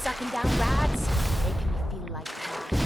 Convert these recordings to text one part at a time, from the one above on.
sucking down rats, making me feel like that.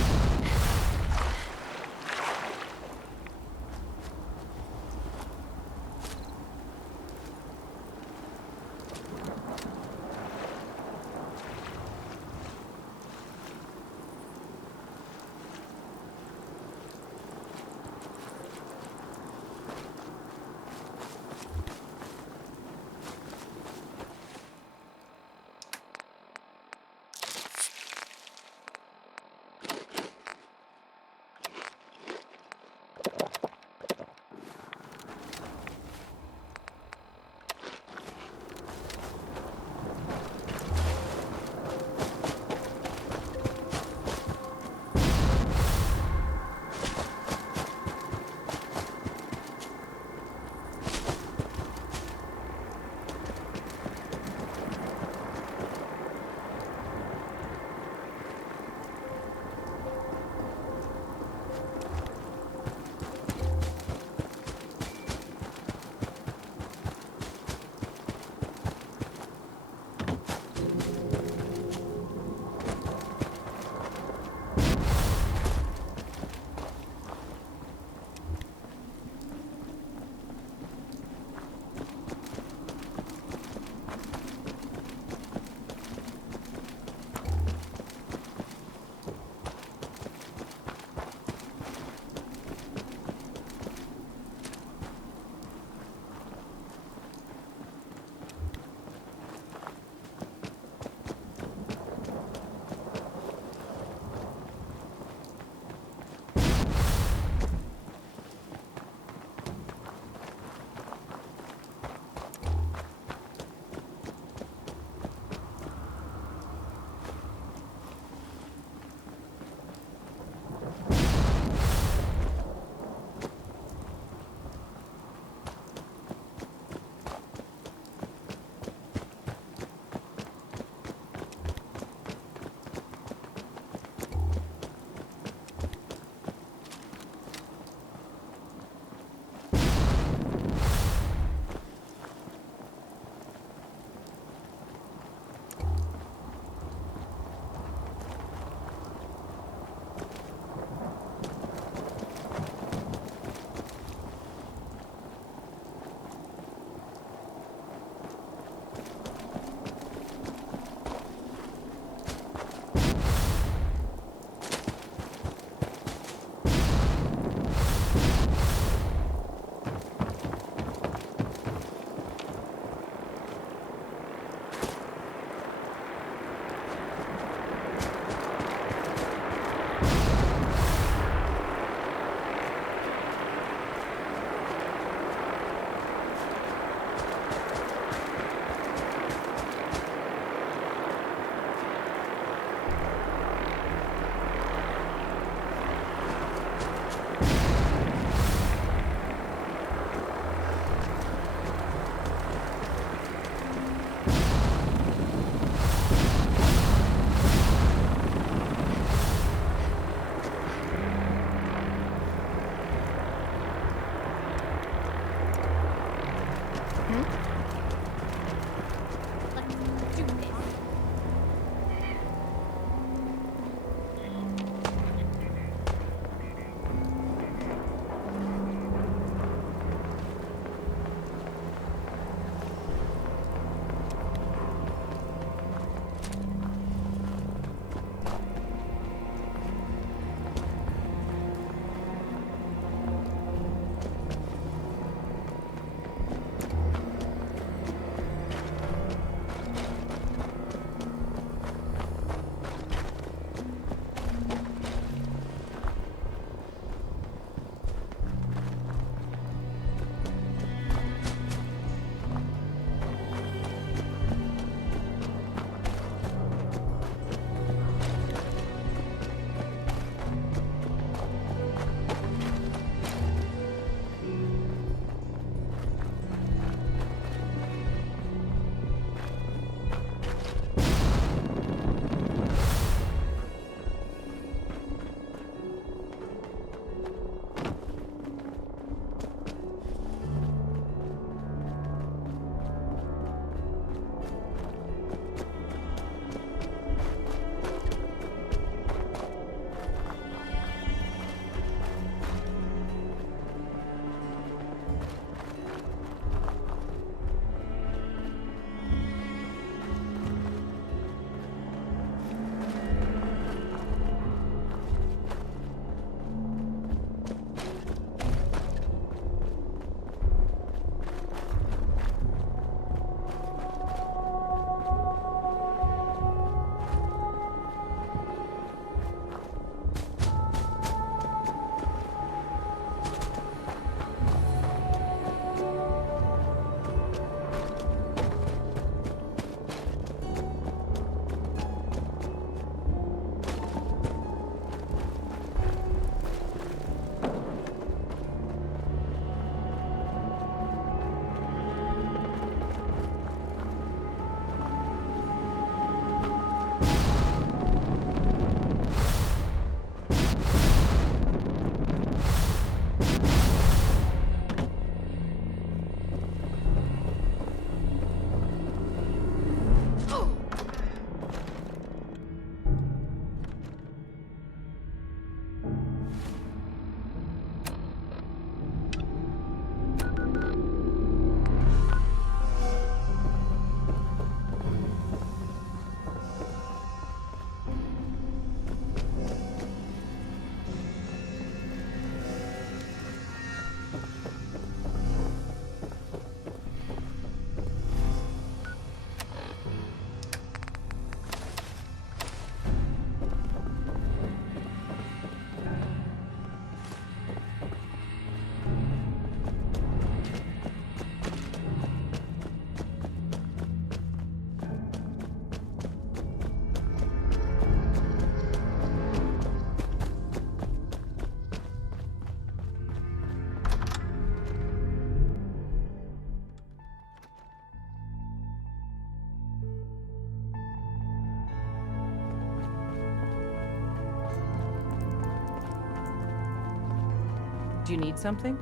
you need something?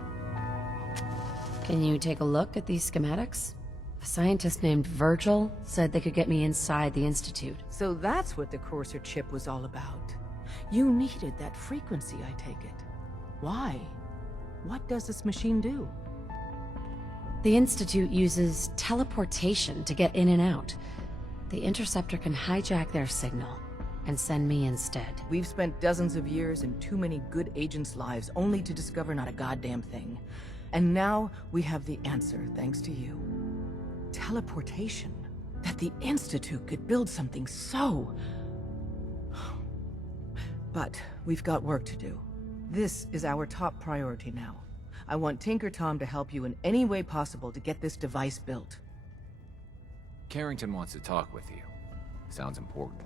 Can you take a look at these schematics? A scientist named Virgil said they could get me inside the Institute. So that's what the Courser chip was all about. You needed that frequency, I take it. Why? What does this machine do? The Institute uses teleportation to get in and out. The Interceptor can hijack their signal and send me instead. We've spent dozens of years and too many good agents' lives only to discover not a goddamn thing. And now we have the answer, thanks to you. Teleportation. That the Institute could build something so... But we've got work to do. This is our top priority now. I want Tinker Tom to help you in any way possible to get this device built. Carrington wants to talk with you. Sounds important.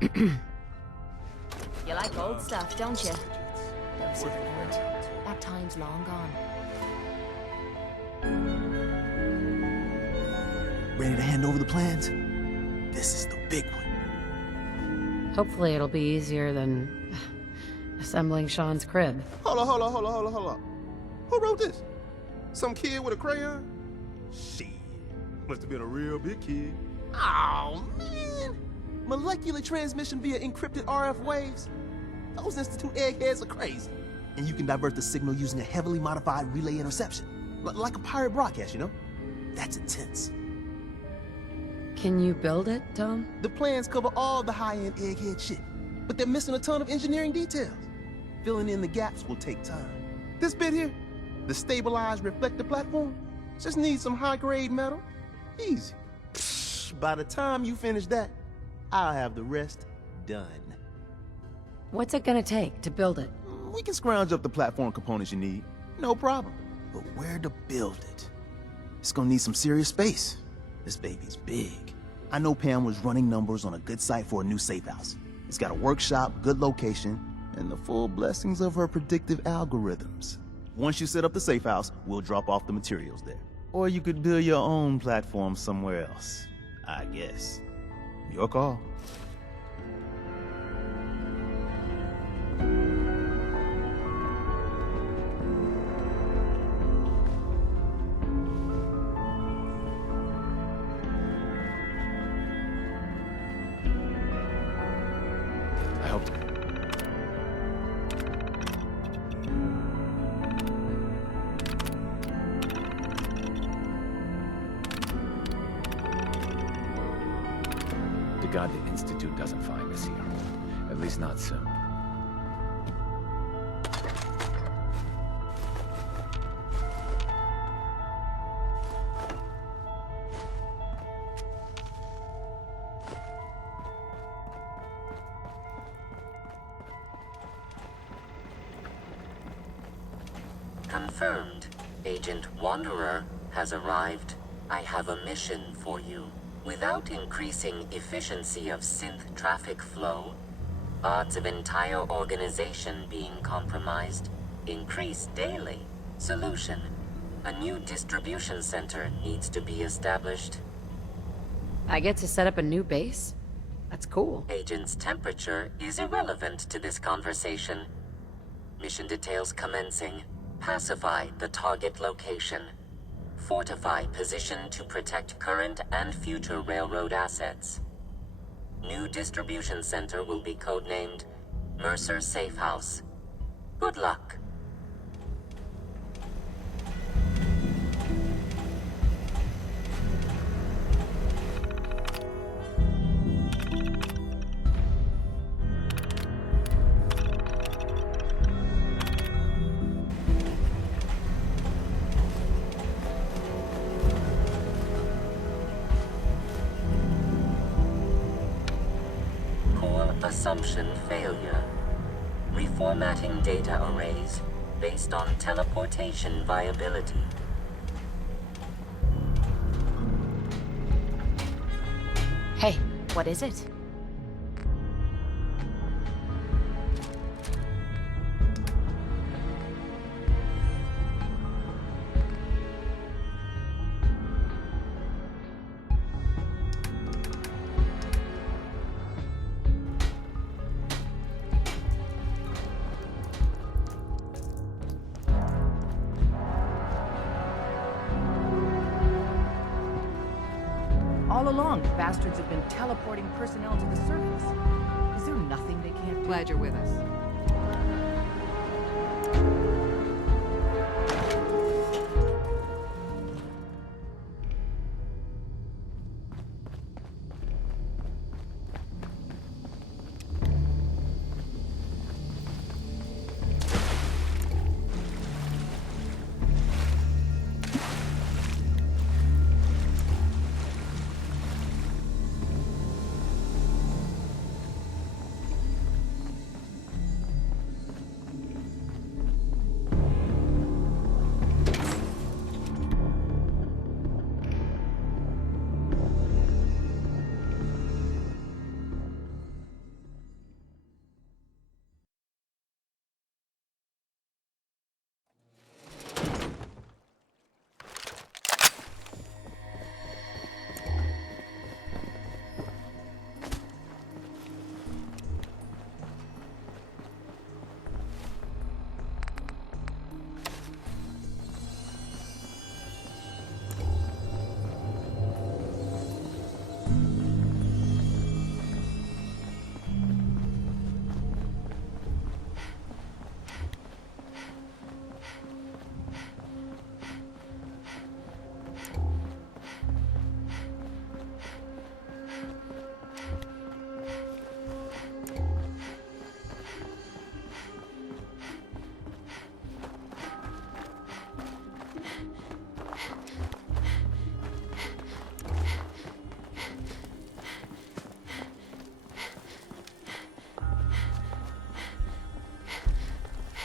You like old stuff, don't you? No see the point. That time's long gone. Ready to hand over the plans? This is the big one. Hopefully it'll be easier than assembling Sean's crib. Hold on. Who wrote this? Some kid with a crayon? Shit. Must have been a real big kid. Oh, man. Molecular transmission via encrypted RF waves? Those Institute eggheads are crazy. And you can divert the signal using a heavily modified relay interception. Like a pirate broadcast, you know? That's intense. Can you build it, Tom? The plans cover all the high-end egghead shit, but they're missing a ton of engineering details. Filling in the gaps will take time. This bit here, the stabilized reflector platform, just needs some high-grade metal. Easy. Psh, by the time you finish that, I'll have the rest done. What's it gonna take to build it? We can scrounge up the platform components you need, no problem. But where to build it? It's gonna need some serious space. This baby's big. I know Pam was running numbers on a good site for a new safe house. It's got a workshop, good location, and the full blessings of her predictive algorithms. Once you set up the safe house, we'll drop off the materials there. Or you could build your own platform somewhere else, I guess. Your call. I hope... To God the Institute doesn't find us here. At least not soon. Confirmed. Agent Wanderer has arrived. I have a mission for you. Without increasing efficiency of synth traffic flow, odds of entire organization being compromised increase daily. Solution: a new distribution center needs to be established. I get to set up a new base? That's cool. Agent's temperature is irrelevant to this conversation. Mission details commencing. Pacify the target location. Fortify position to protect current and future railroad assets. New distribution center will be codenamed Mercer Safe House. Good luck. Assumption failure. Reformatting data arrays based on teleportation viability. Hey, what is it? All along, bastards have been teleporting personnel to the surface. Is there nothing they can't do? Glad you're with us.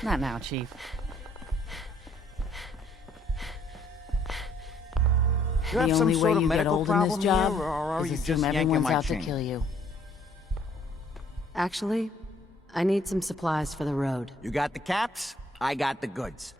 Not now, Chief. You have The some only way sort of you get medical old in this problem job here, or are you is just assume yanking everyone's my out to chain? kill you. Actually, I need some supplies for the road. You got the caps, I got the goods.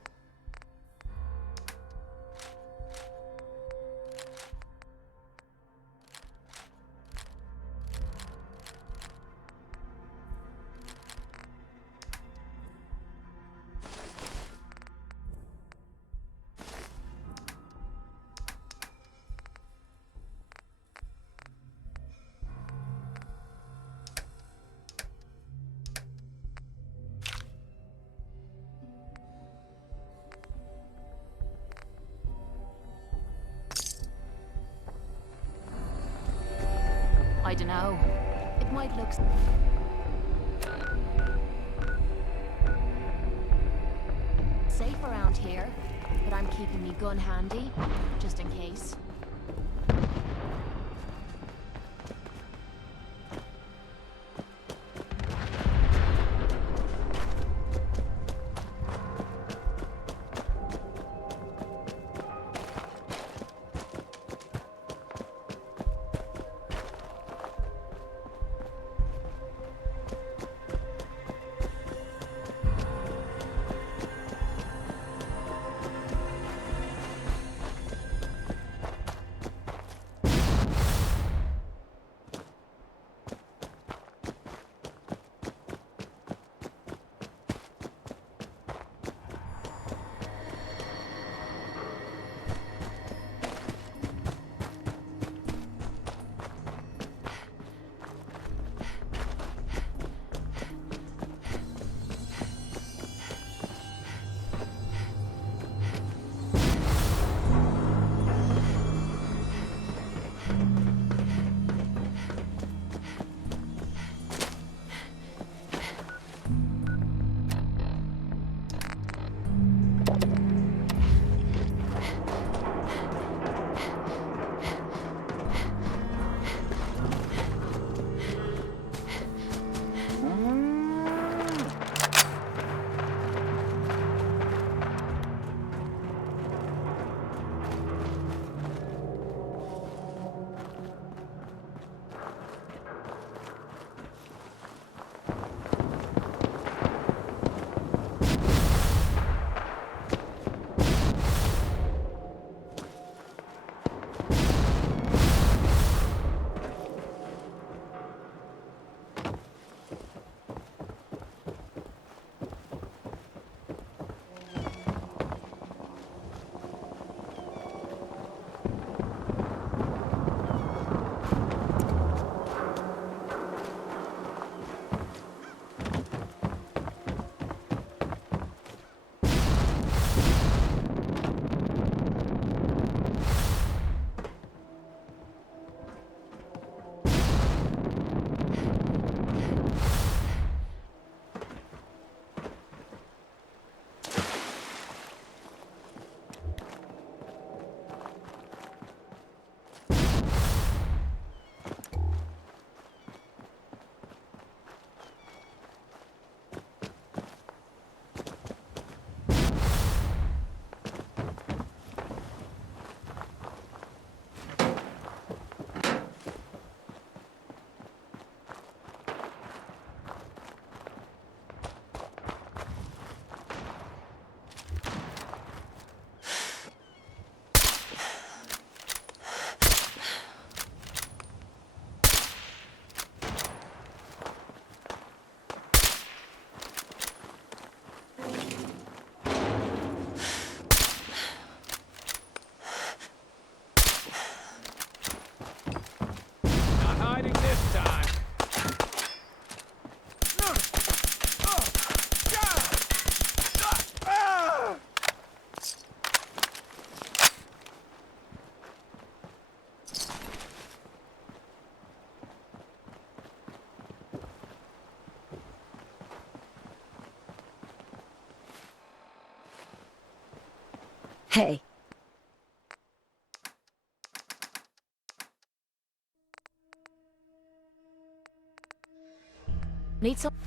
I don't know. It might look safe around here, but I'm keeping me gun handy, just in case. Hey. Need something?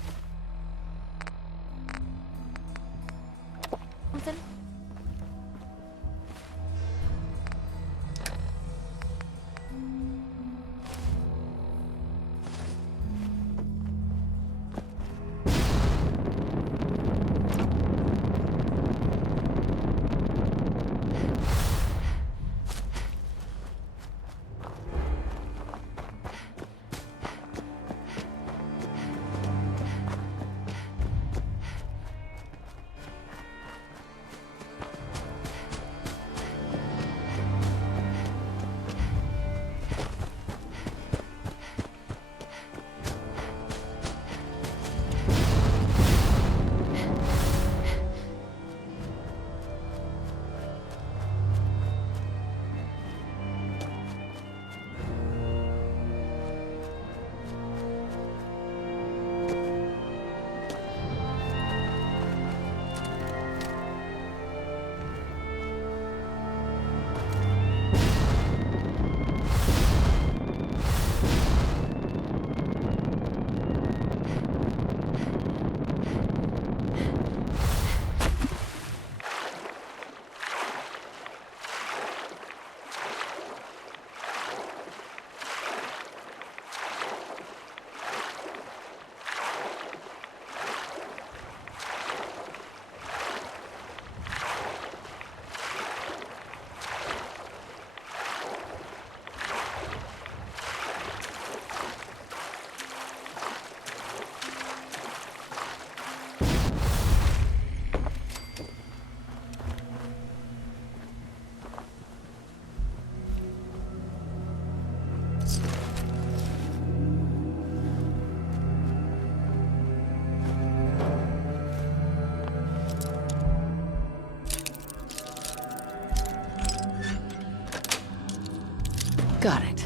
Got it.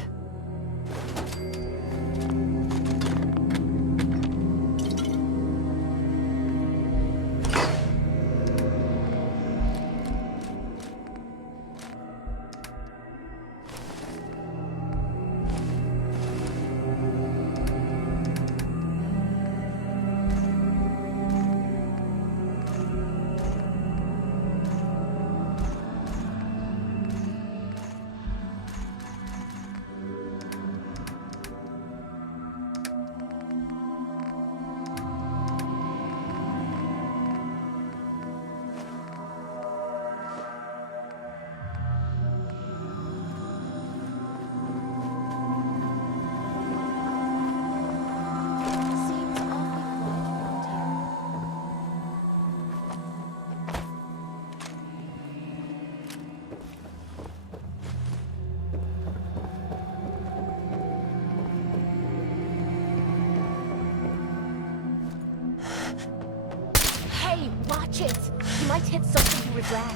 Hey, watch it! You might hit something you regret.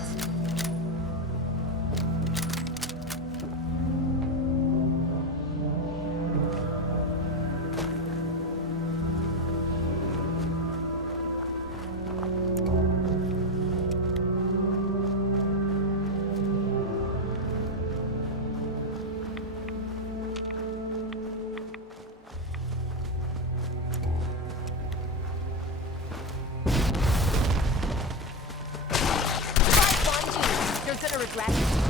You're gonna regret it.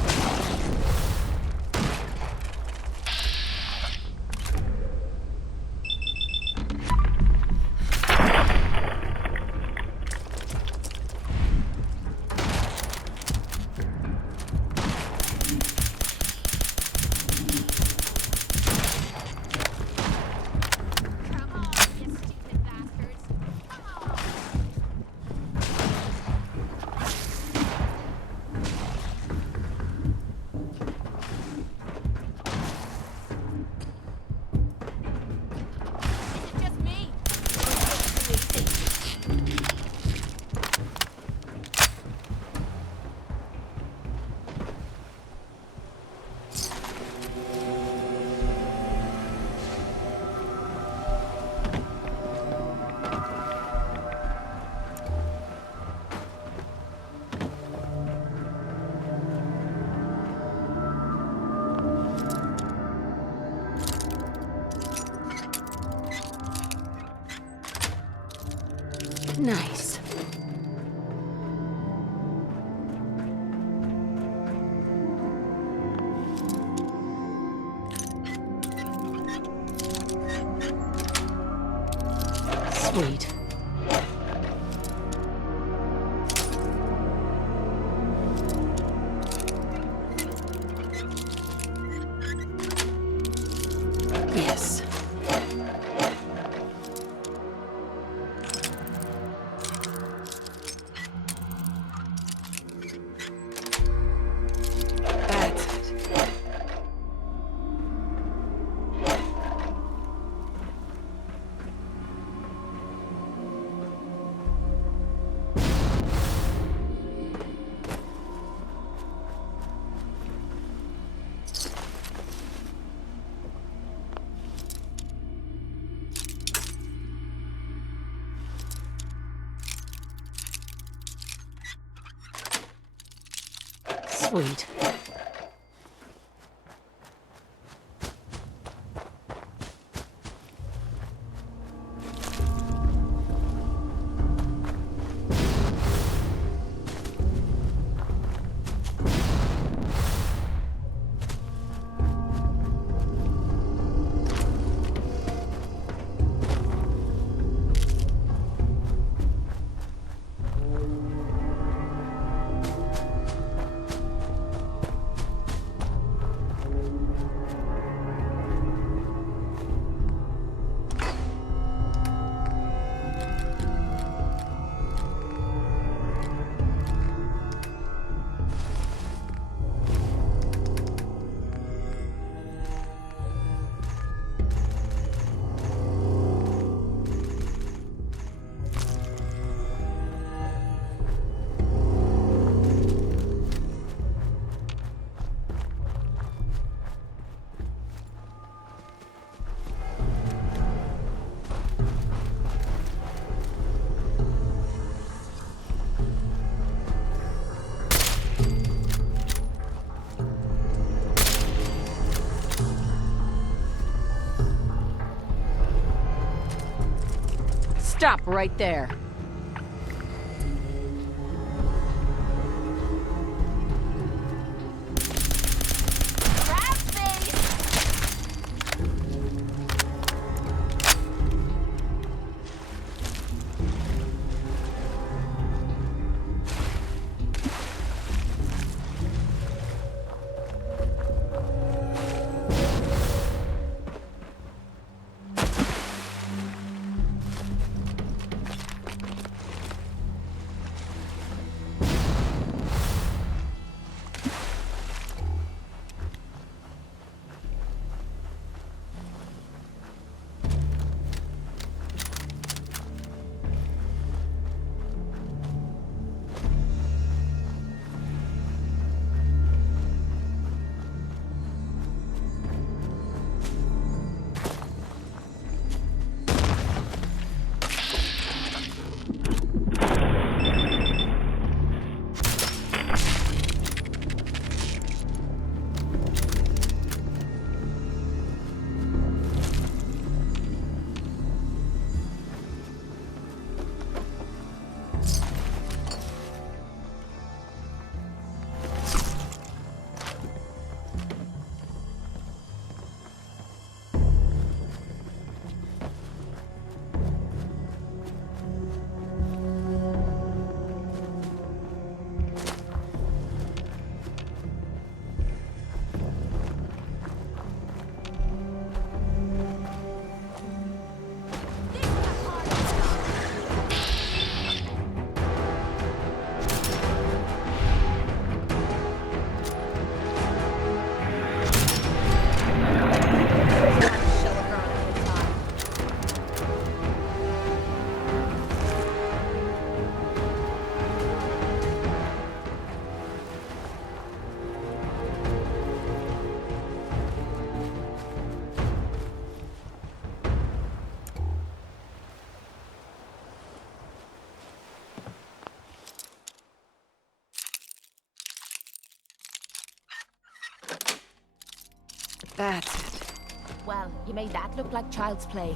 Sweet. Yes. That's it. Sweet. Stop right there. That's it. Well, you made that look like child's play.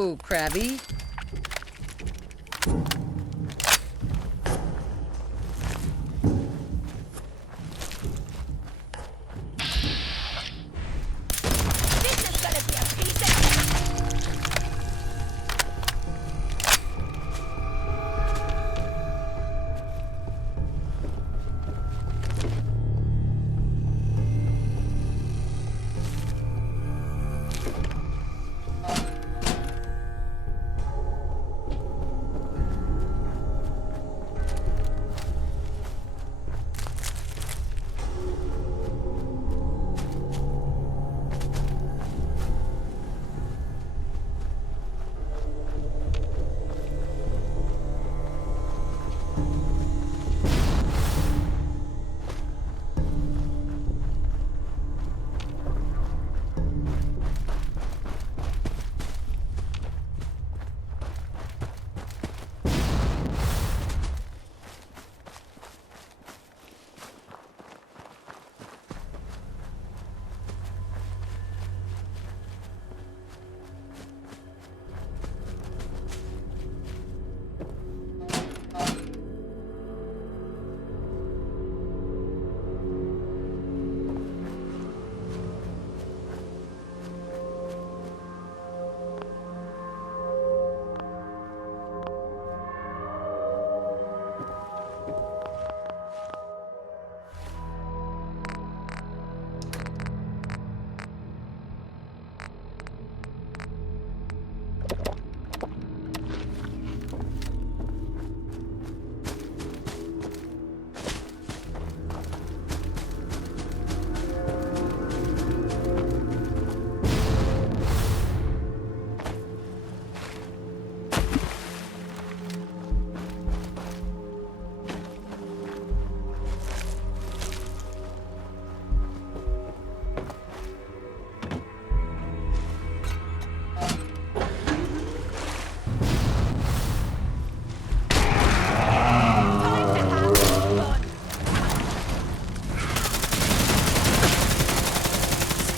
Whoa, Krabby.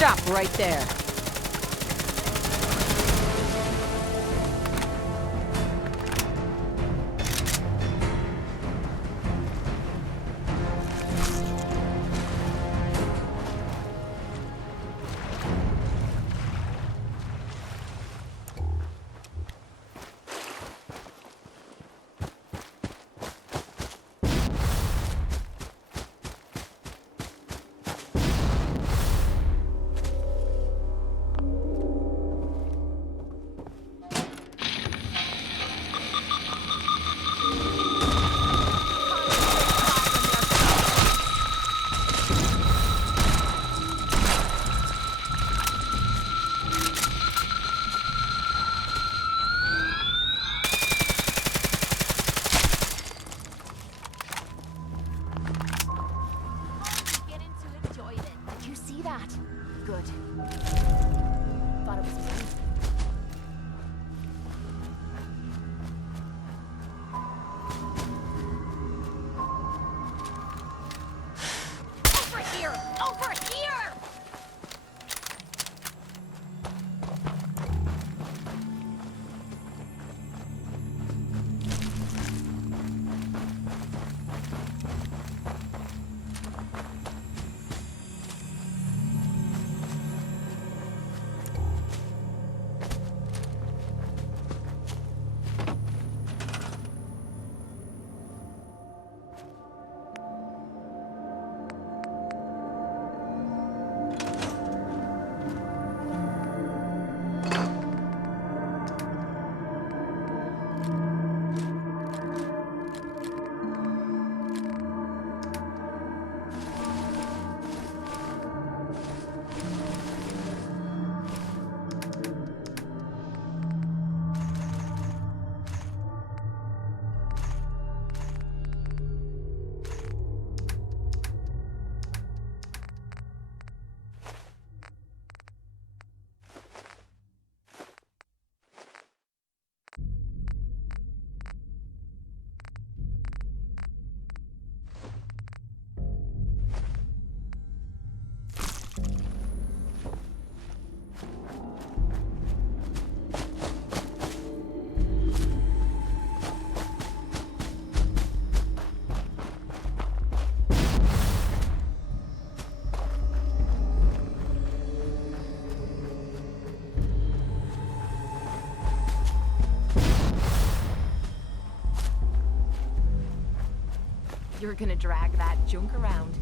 Stop right there. You're gonna drag that junk around.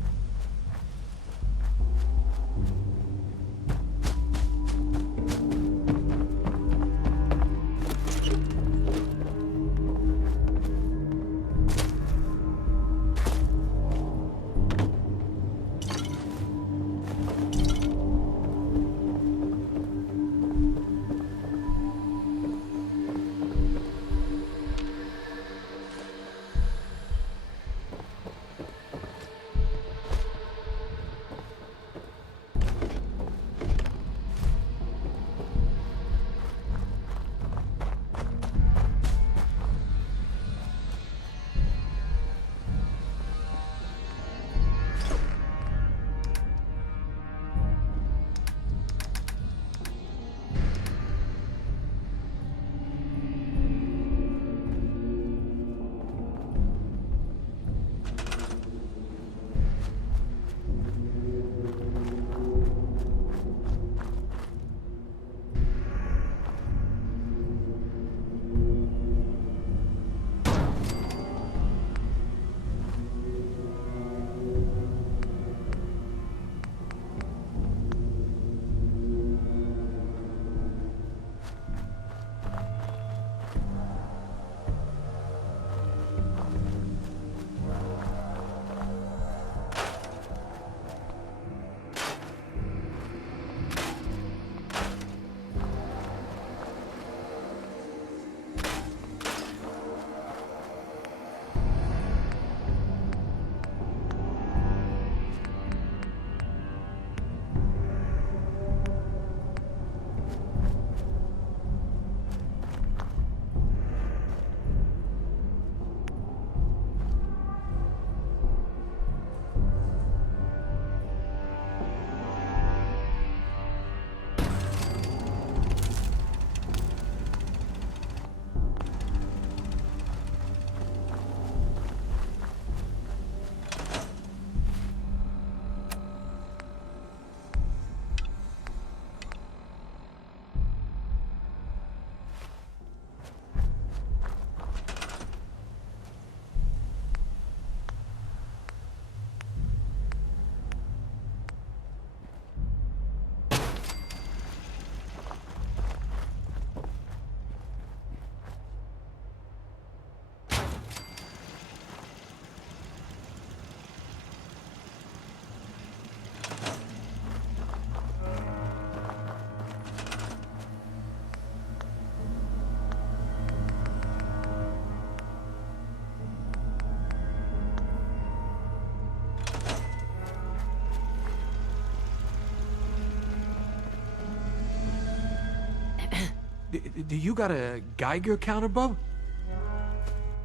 Do you got a Geiger counter, bub?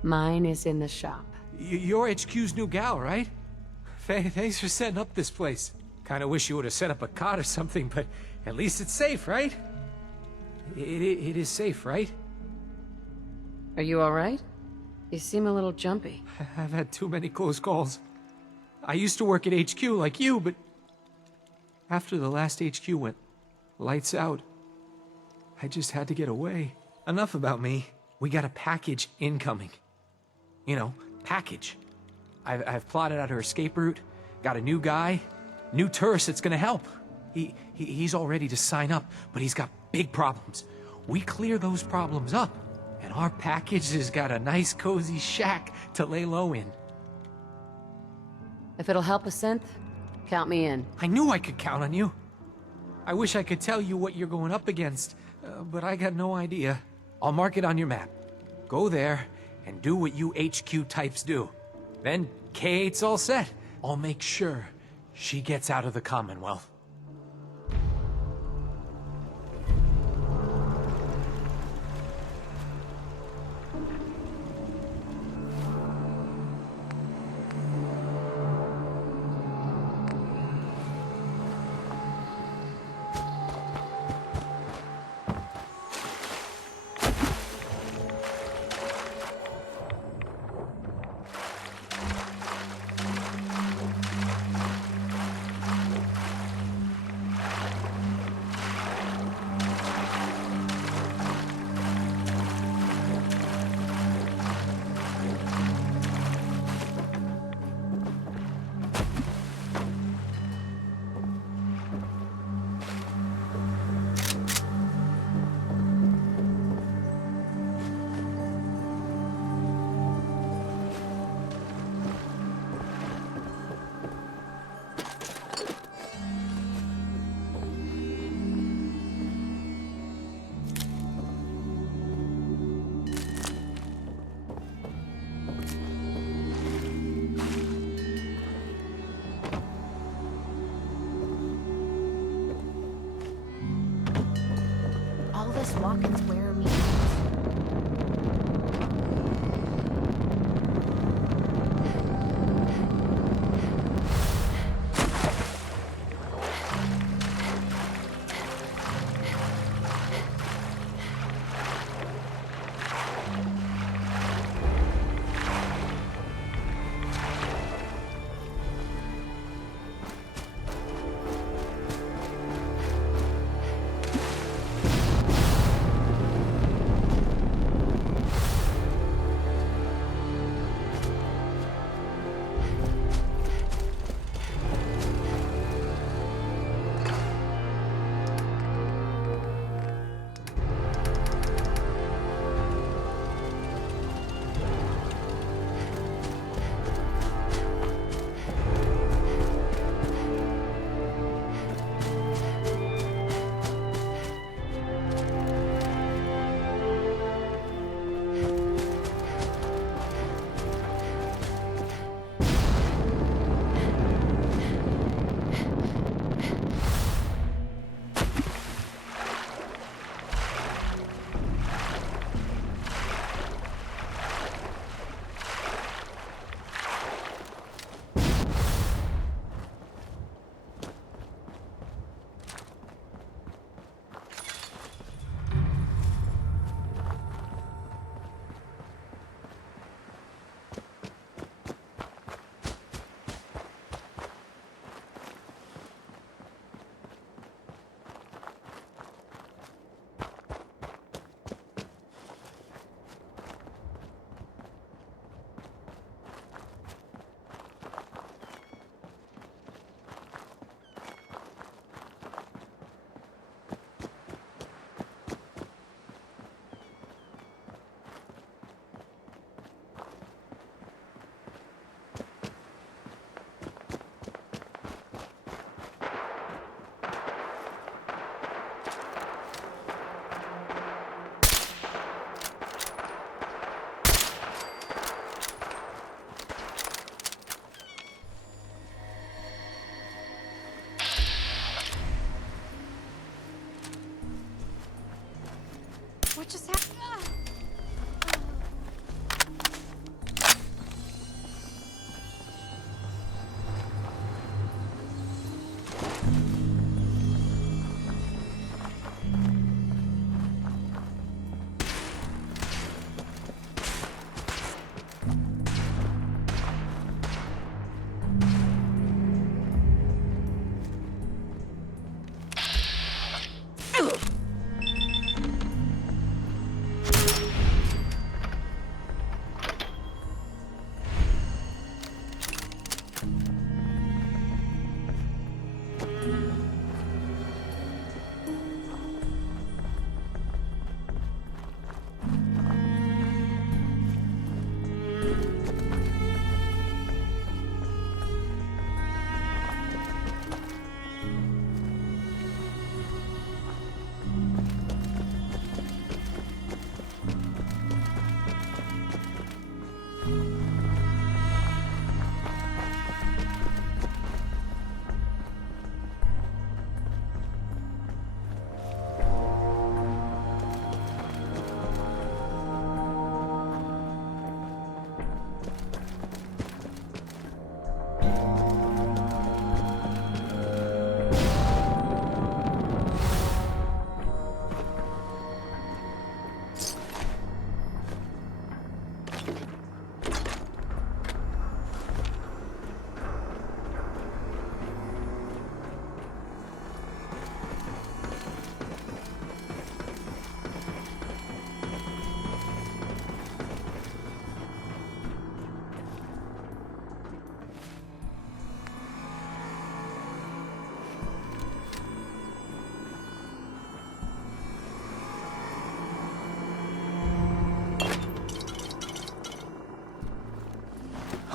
Mine is in the shop. You're HQ's new gal, right? Thanks for setting up this place. Kinda wish you would have set up a cot or something, but at least it's safe, right? It is safe, right? Are you alright? You seem a little jumpy. I've had too many close calls. I used to work at HQ like you, but after the last HQ went lights out, I just had to get away. Enough about me. We got a package incoming. You know, package. I've plotted out her escape route, got a new guy, new tourist that's gonna help. He's all ready to sign up, but he's got big problems. We clear those problems up, and our package has got a nice cozy shack to lay low in. If it'll help a synth, count me in. I knew I could count on you. I wish I could tell you what you're going up against, but I got no idea. I'll mark it on your map. Go there and do what you HQ types do. Then K8's all set. I'll make sure she gets out of the Commonwealth. just walking square me. What just happened?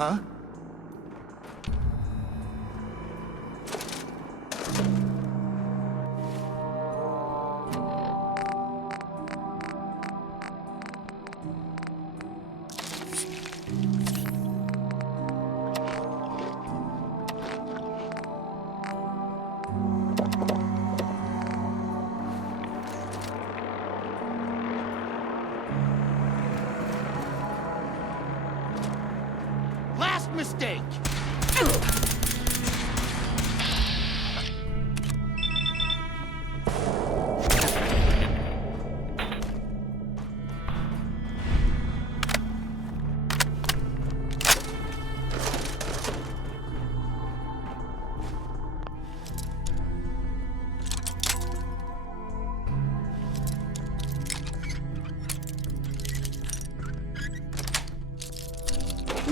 Huh? mistake!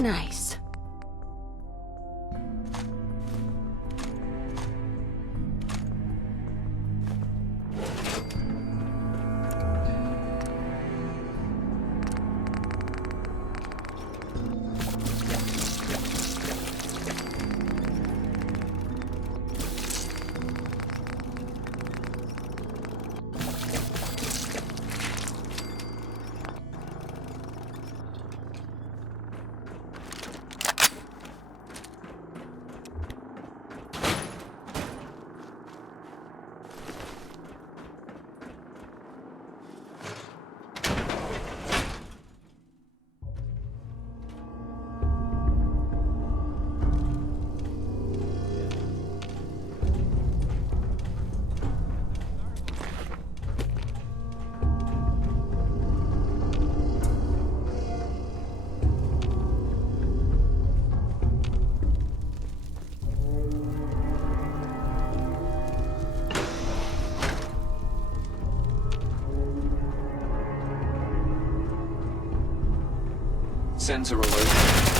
Nice. Sensor alert.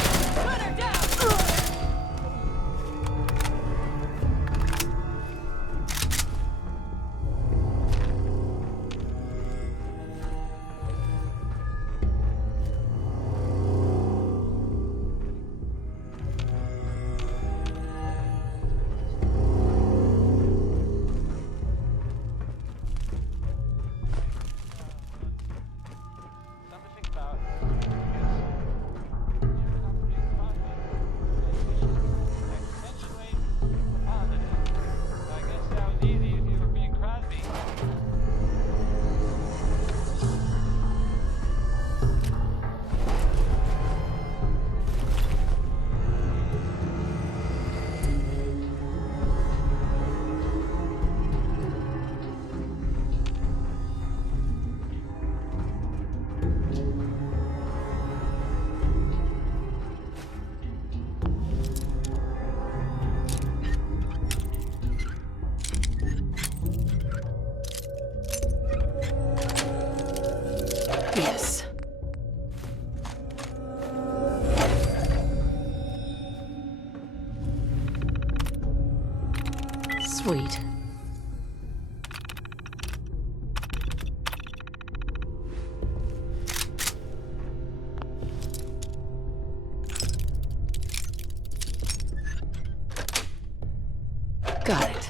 Yes. Sweet. Got it.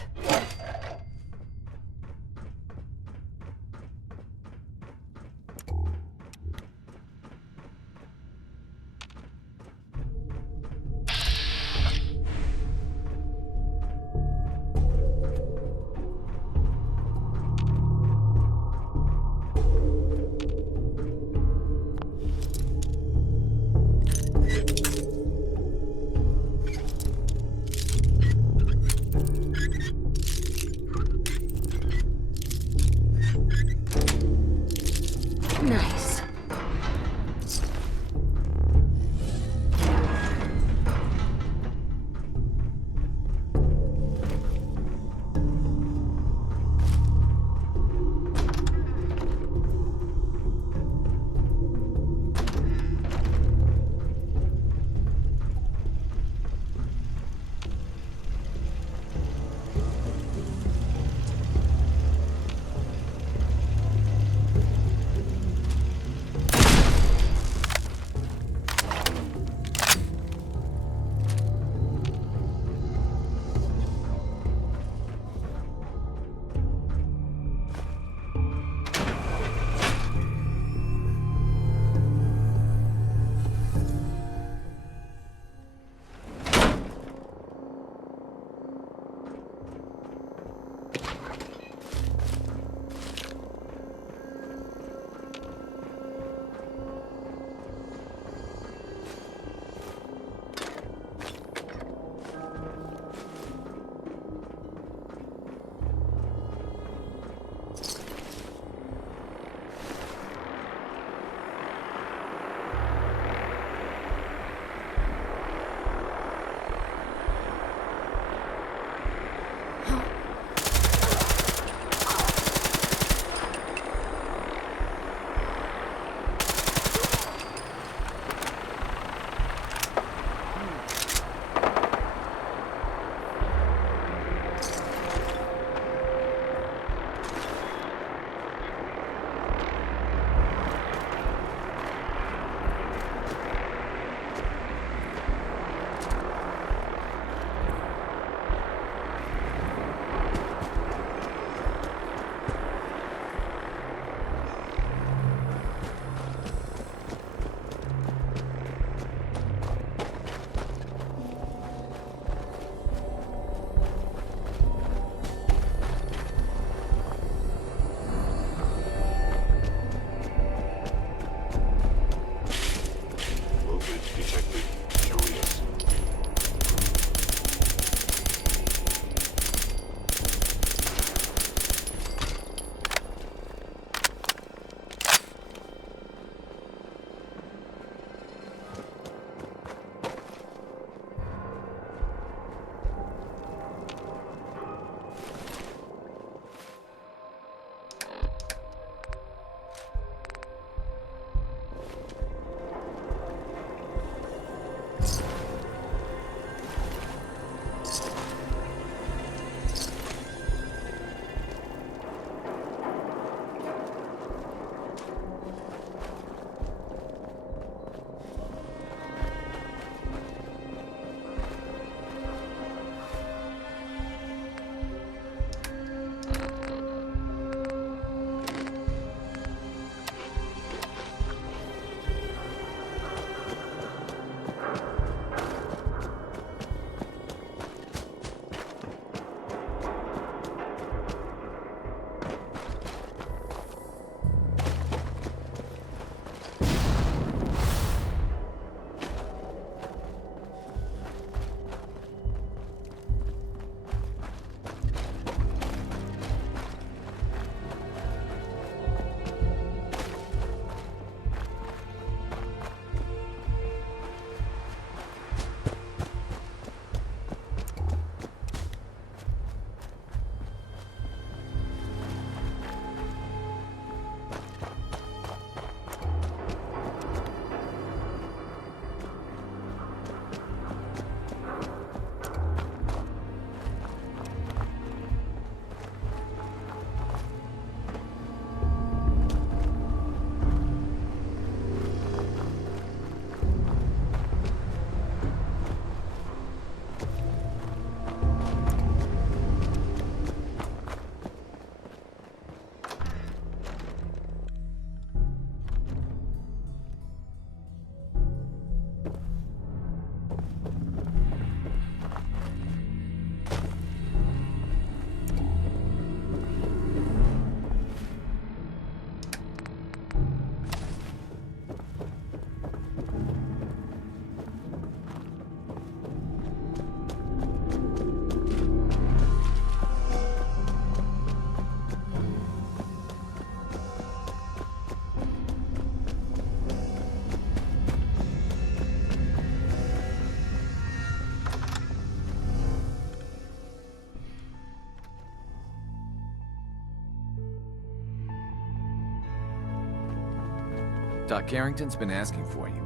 Doc Carrington's been asking for you.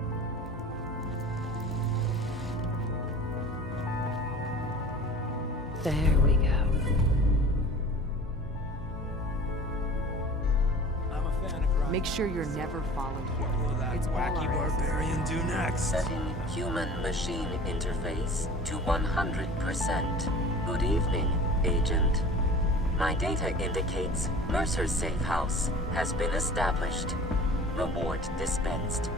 There we go. Make sure you're never followed here. What will that It's all wacky our barbarian do next? Setting human-machine interface to 100%. Good evening, Agent. My data indicates Mercer's safe house has been established. Reward dispensed.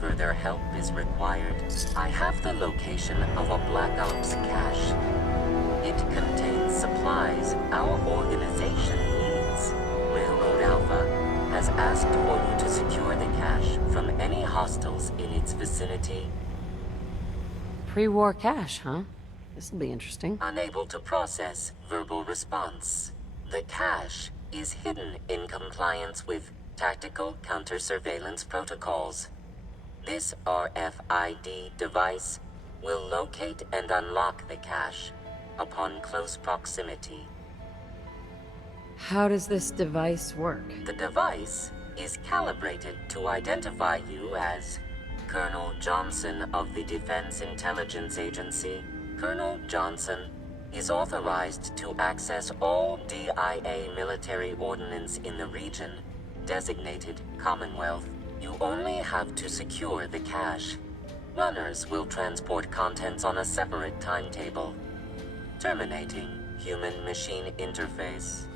Further help is required. I have the location of a Black Ops cache. It contains supplies our organization needs. Railroad Alpha has asked for you to secure the cache from any hostiles in its vicinity. Pre-war cache, huh? This'll be interesting. Unable to process verbal response. The cache is hidden in compliance with tactical counter-surveillance protocols. This RFID device will locate and unlock the cache upon close proximity. How does this device work? The device is calibrated to identify you as Colonel Johnson of the Defense Intelligence Agency. Colonel Johnson is authorized to access all DIA military ordnance in the region designated Commonwealth. You only have to secure the cache. Runners will transport contents on a separate timetable. Terminating human-machine interface.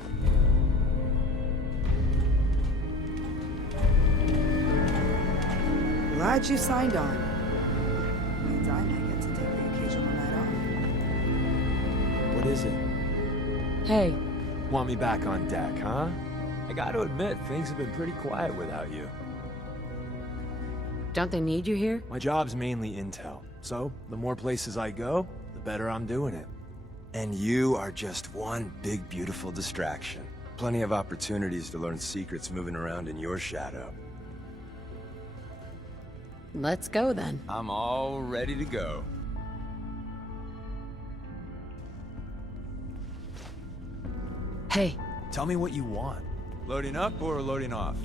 Glad you signed on. Means I might get to take the occasional night off. What is it? Hey, Want me back on deck, huh? I gotta admit, things have been pretty quiet without you. don't they need you here? My job's mainly intel, so the more places I go, the better I'm doing it. And you are just one big, beautiful distraction. Plenty of opportunities to learn secrets moving around in your shadow. Let's go then. I'm all ready to go. Hey, Tell me what you want. Loading up or loading off?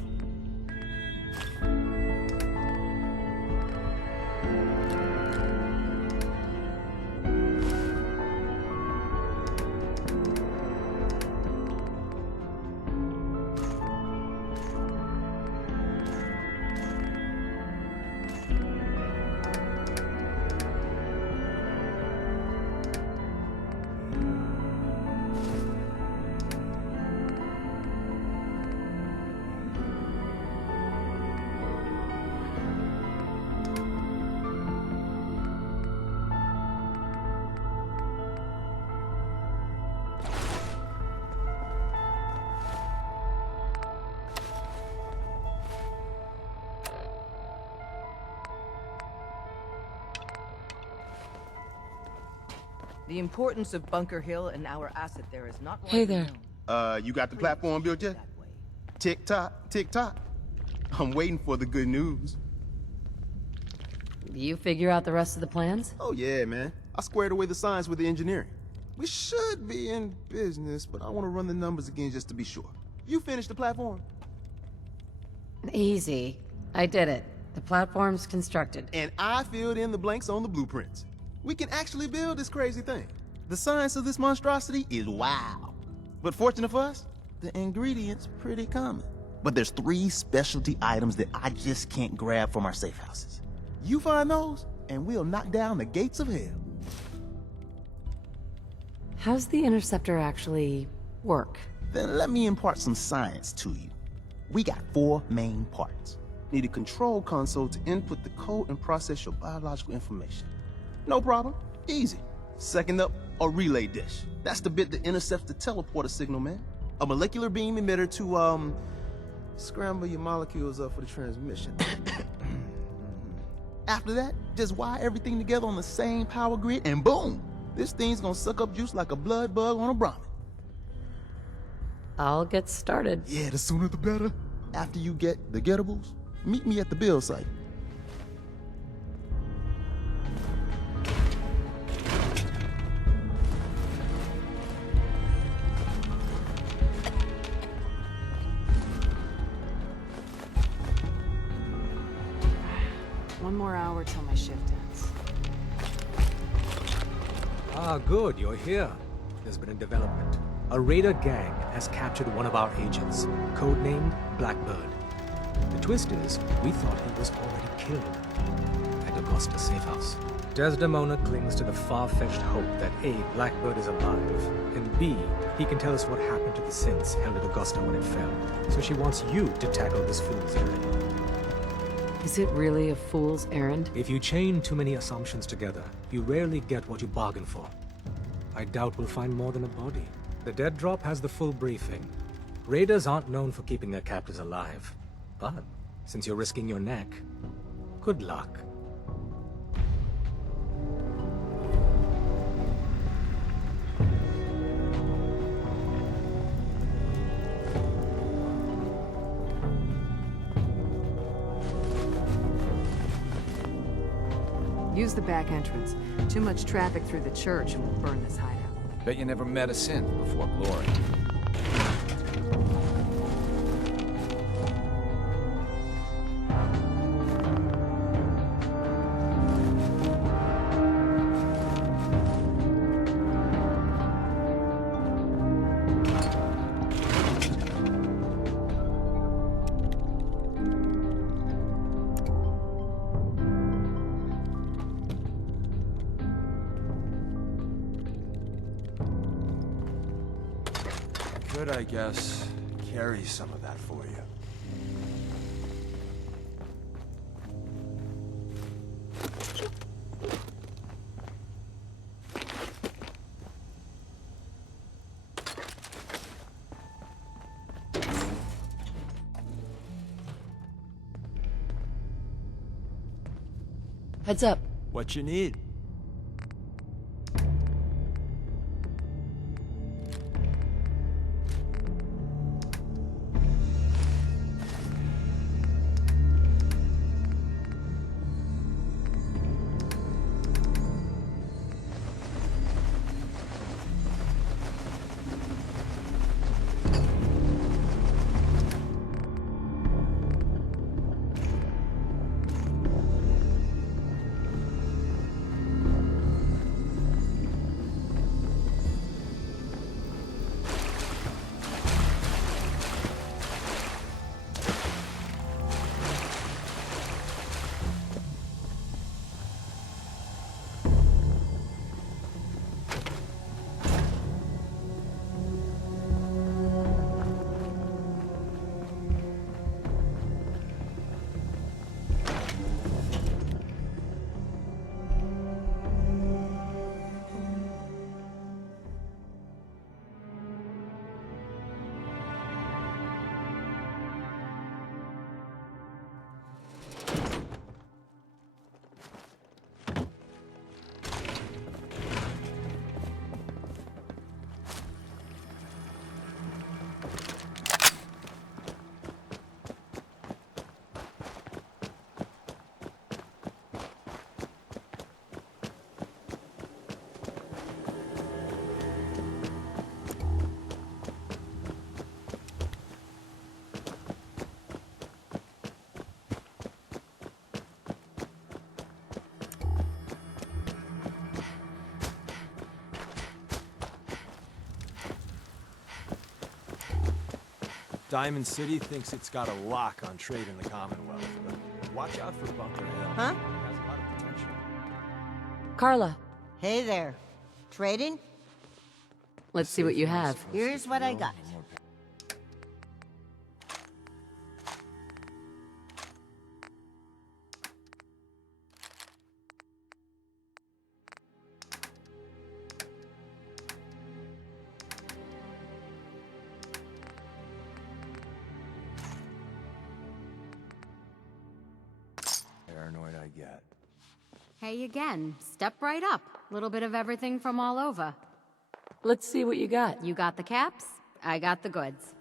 The importance of Bunker Hill and our asset there is not Hey widely there. known. You got the platform built yet? That way. Tick tock, tick tock. I'm waiting for the good news. you figure out the rest of the plans? Oh yeah, man. I squared away the science with the engineering. We should be in business, but I want to run the numbers again just to be sure. You finished the platform? Easy. I did it. The platform's constructed. And I filled in the blanks on the blueprints. We can actually build this crazy thing. The science of this monstrosity is wow. But fortunate for us, the ingredients pretty common. But there's 3 specialty items that I just can't grab from our safe houses. You find those, and we'll knock down the gates of hell. How's the Interceptor actually work? Then let me impart some science to you. We got 4 main parts. Need a control console to input the code and process your biological information. No problem, easy. Second up, a relay dish. That's the bit that intercepts the teleporter signal, man. A molecular beam emitter to, scramble your molecules up for the transmission. After that, just wire everything together on the same power grid, and boom! This thing's gonna suck up juice like a blood bug on a Brahmin. I'll get started. Yeah, the sooner the better. After you get the getables, meet me at the build site. one more hour till my shift ends. Ah, good, you're here. There's been a development. A raider gang has captured one of our agents, codenamed Blackbird. The twist is, we thought he was already killed at Augusta Safe House. Desdemona clings to the far-fetched hope that A, Blackbird is alive, and B, he can tell us what happened to the synths held at Augusta when it fell. So she wants you to tackle this fool's errand. Is it really a fool's errand? If you chain too many assumptions together, you rarely get what you bargain for. I doubt we'll find more than a body. The dead drop has the full briefing. Raiders aren't known for keeping their captors alive. But since you're risking your neck, good luck. Use the back entrance. Too much traffic through the church and we'll burn this hideout. Bet you never met a synth before Glory. Could, I guess, carry some of that for you. Heads up. What you need? Diamond City thinks it's got a lock on trade in the Commonwealth, but watch out for Bunker Hill. Huh? It has a lot of potential. Carla, Hey there. Trading? let's see what you have. Here's what I got. Paranoid I get. Hey again. Step right up. Little bit of everything from all over. Let's see what you got. You got the caps, I got the goods.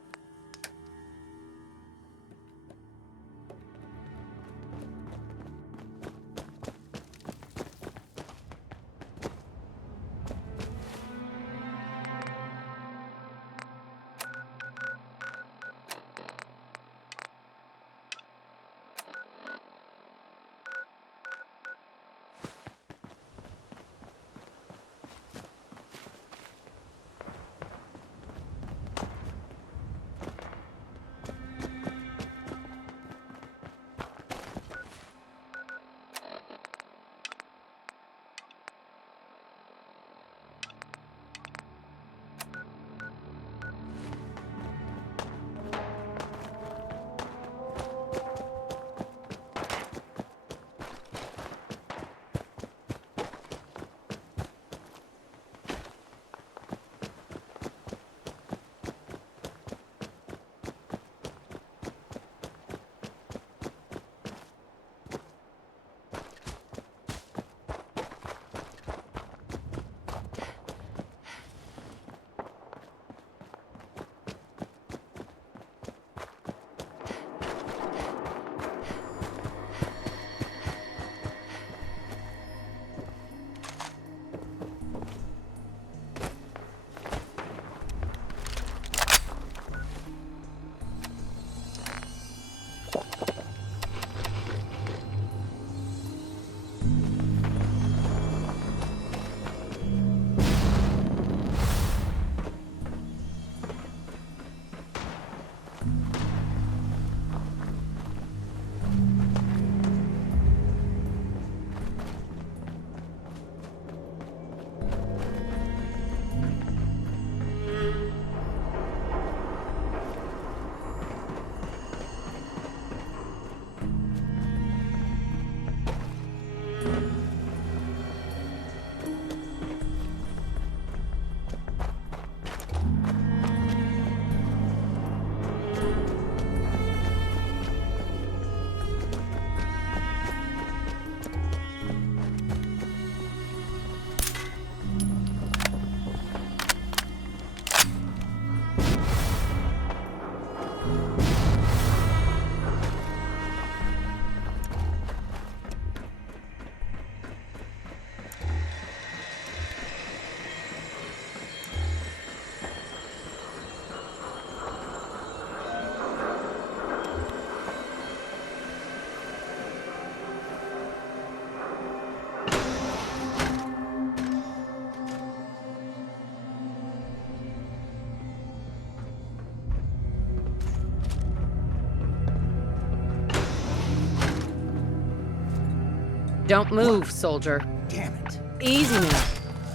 Don't move, soldier. Damn it. Easy now.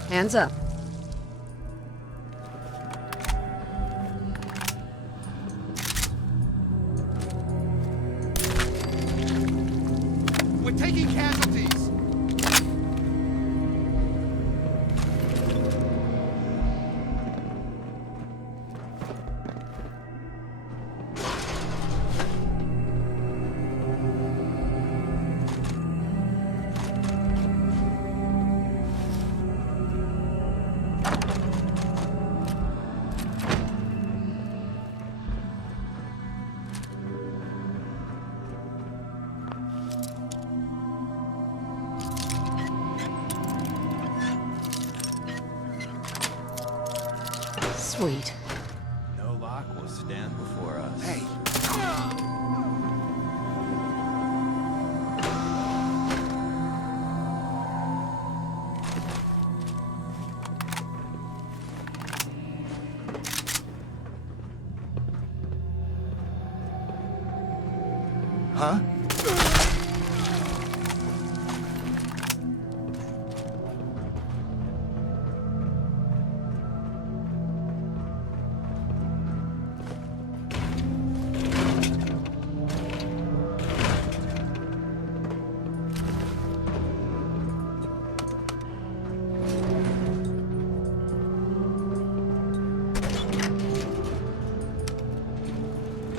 Hands up. We're taking casualties. Sweet. No lock will stand before us. Hey. Huh?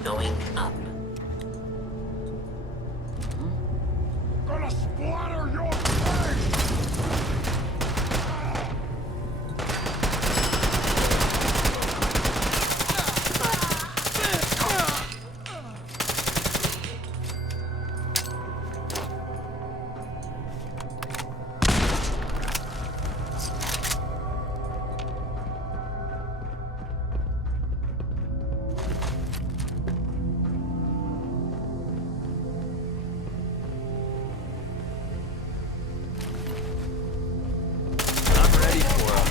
Going up. Gonna splatter your face! I'm ready for it.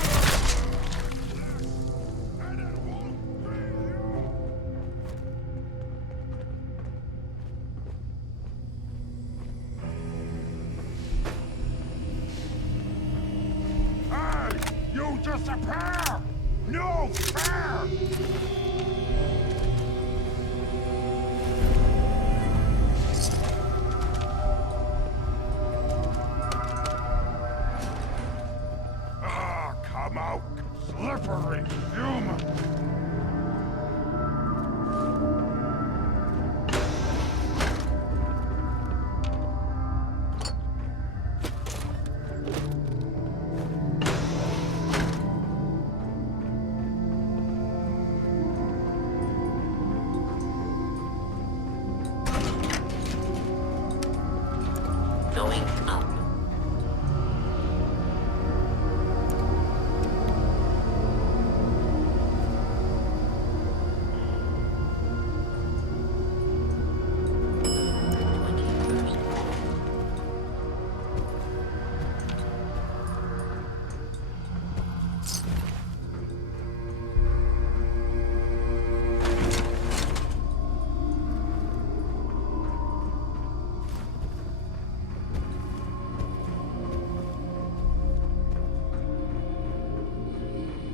Hey! You disappear! No fair! Ah, come out, slippery human! Going up.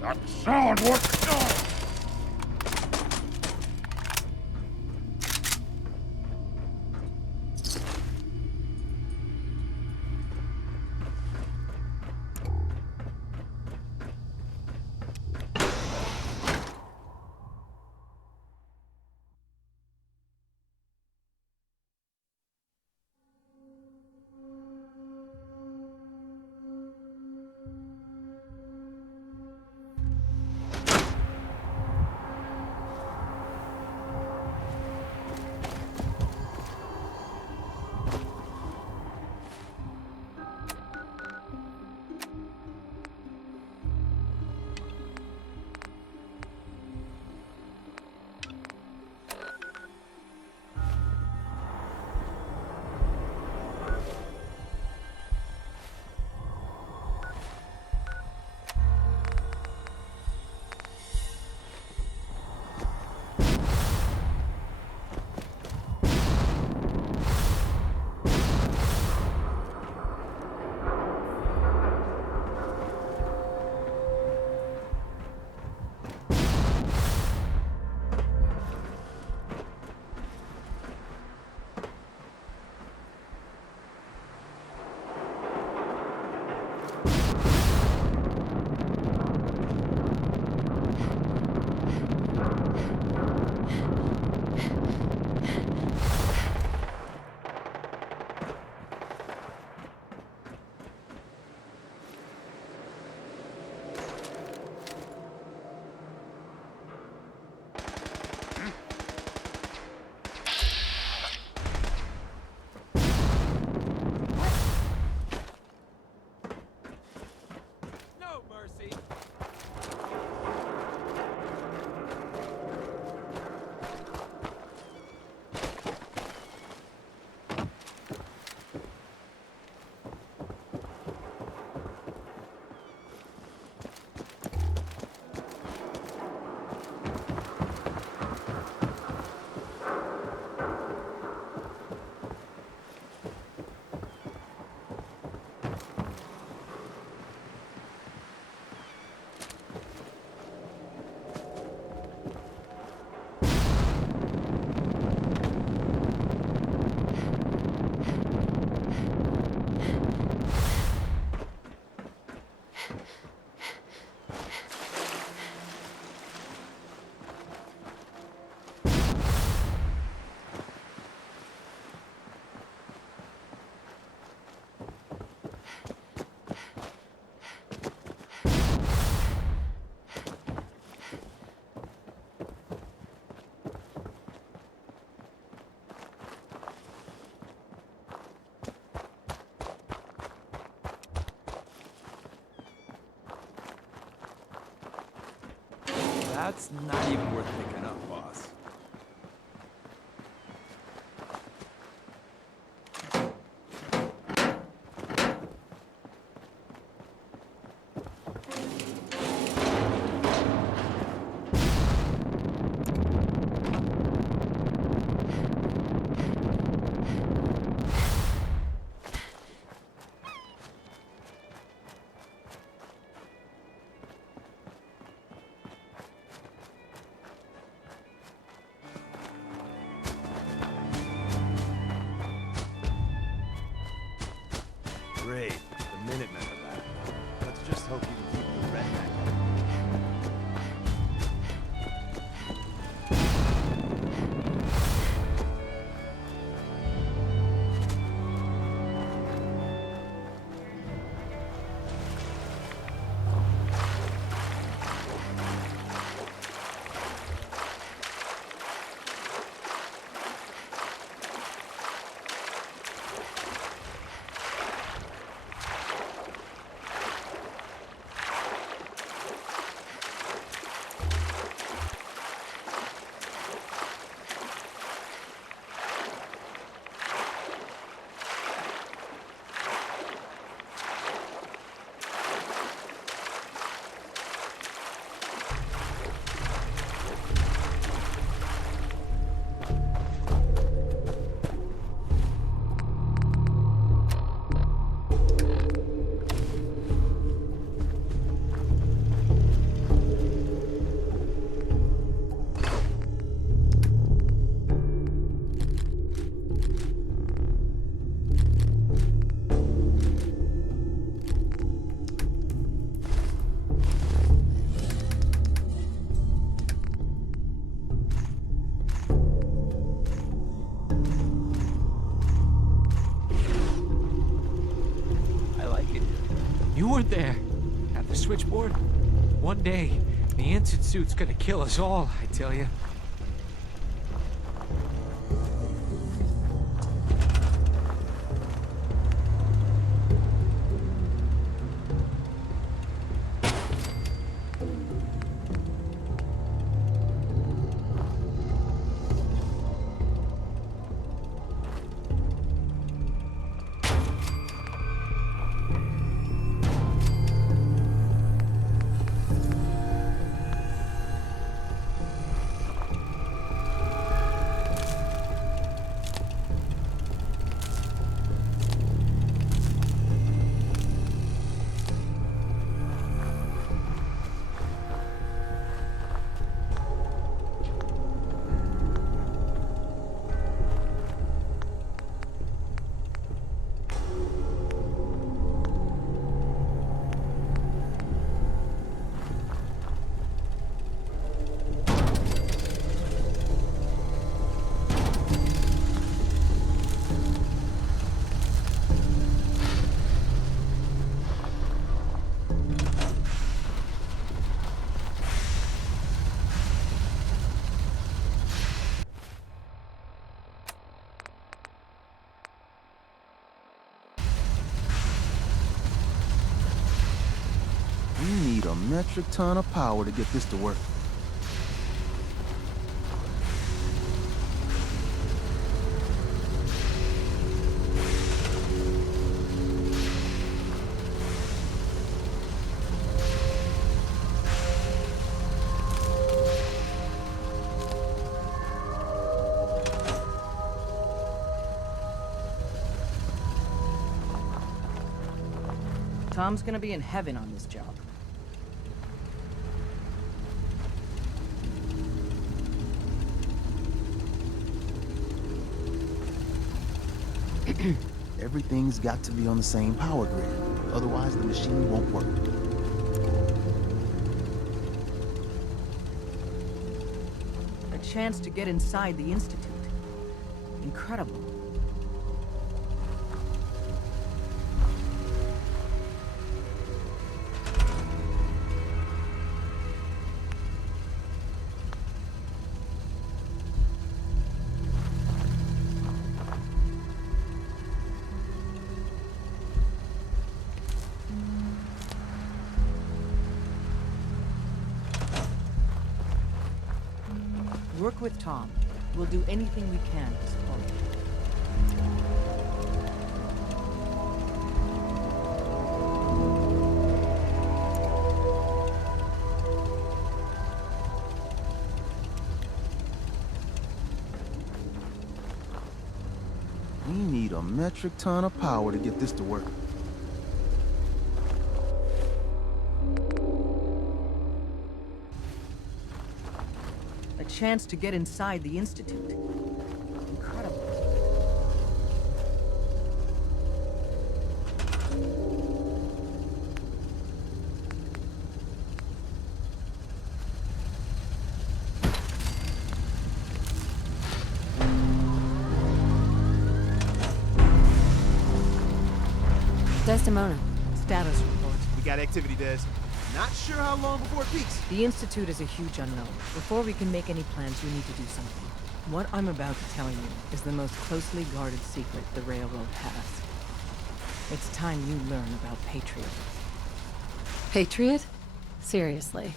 That sound was... That's not even worth picking up, boss. Great. The Minutemen are back. Let's just hope you can keep the redneck. You weren't there. At the switchboard? One day, the Institute's gonna kill us all, I tell you. We need a metric ton of power to get this to work. Tom's gonna be in heaven on this job. Everything's got to be on the same power grid. Otherwise, the machine won't work. A chance to get inside the Institute. Incredible. Work with Tom. We'll do anything we can to support you. We need a metric ton of power to get this to work. A chance to get inside the Institute. Incredible. Desdemona. Status report. We got activity, Des. Not sure how long before it peaks. The Institute is a huge unknown. Before we can make any plans, you need to do something. What I'm about to tell you is the most closely guarded secret the Railroad has. It's time you learn about Patriot. Patriot? Seriously.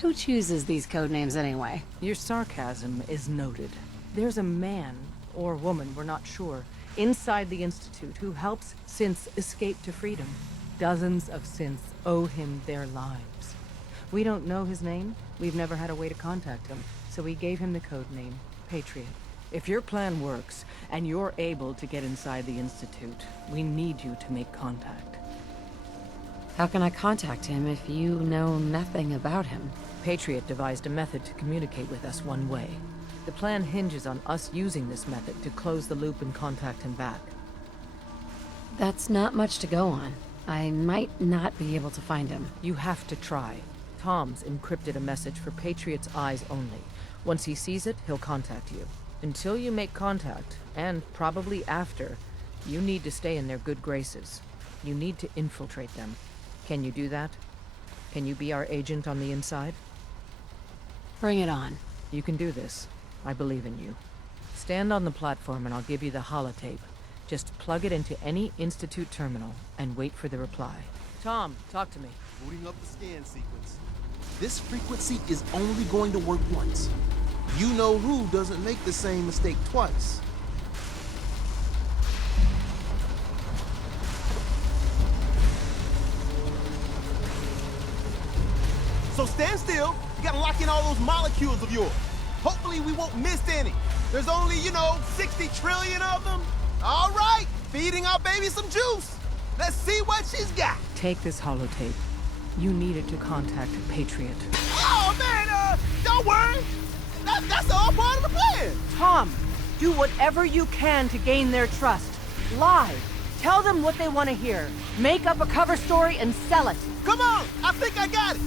Who chooses these code names anyway? Your sarcasm is noted. There's a man, or woman, we're not sure, inside the Institute who helps synths escape to freedom. Dozens of synths owe him their lives. We don't know his name. We've never had a way to contact him, so we gave him the code name, Patriot. If your plan works, and you're able to get inside the Institute, we need you to make contact. How can I contact him if you know nothing about him? Patriot devised a method to communicate with us one way. The plan hinges on us using this method to close the loop and contact him back. That's not much to go on. I might not be able to find him. You have to try. Tom's encrypted a message for Patriot's eyes only. Once he sees it, he'll contact you. Until you make contact, and probably after, you need to stay in their good graces. You need to infiltrate them. Can you do that? Can you be our agent on the inside? Bring it on. You can do this. I believe in you. Stand on the platform and I'll give you the holotape. Just plug it into any Institute terminal and wait for the reply. Tom, talk to me. Booting up the scan sequence. This frequency is only going to work once. You know who doesn't make the same mistake twice. So stand still. You gotta lock in all those molecules of yours. Hopefully we won't miss any. There's only, 60 trillion of them. All right, feeding our baby some juice. Let's see what she's got. Take this holotape. You need it to contact Patriot. Oh, man, don't worry. That's all part of the plan. Tom, do whatever you can to gain their trust. Lie. Tell them what they want to hear. Make up a cover story and sell it. Come on, I think I got it.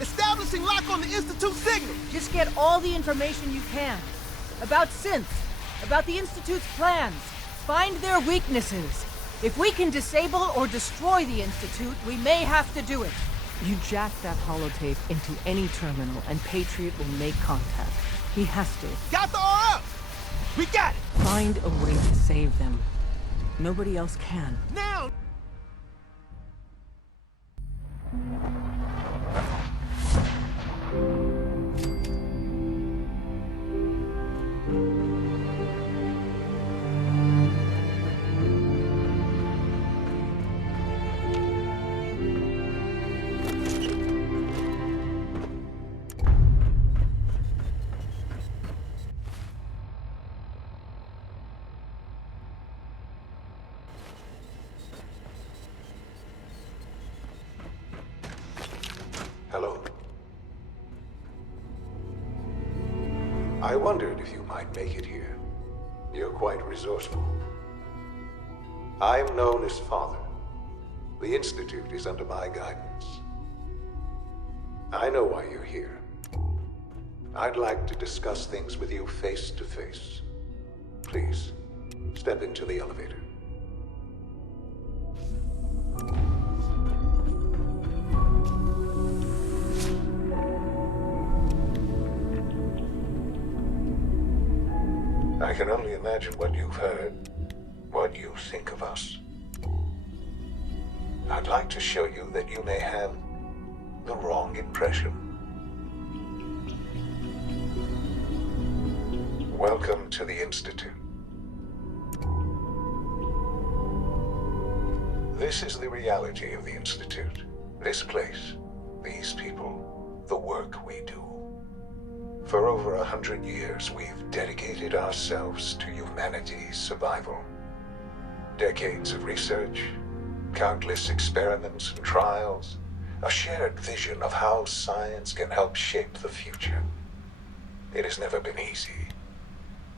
Establishing lock on the Institute signal. Just get all the information you can. About synths, about the Institute's plans. Find their weaknesses. If we can disable or destroy the Institute, we may have to do it. You jack that holotape into any terminal, and Patriot will make contact. He has to. Got the RF! We got it! Find a way to save them. Nobody else can. Now! Hello. I wondered if you might make it here. You're quite resourceful. I'm known as Father. The Institute is under my guidance. I know why you're here. I'd like to discuss things with you face to face. Please, step into the elevator. I can only imagine what you've heard, what you think of us. I'd like to show you that you may have the wrong impression. Welcome to the Institute. This is the reality of the Institute. This place, these people, the work we do. For over 100 years, we've dedicated ourselves to humanity's survival. Decades of research, countless experiments and trials, a shared vision of how science can help shape the future. It has never been easy,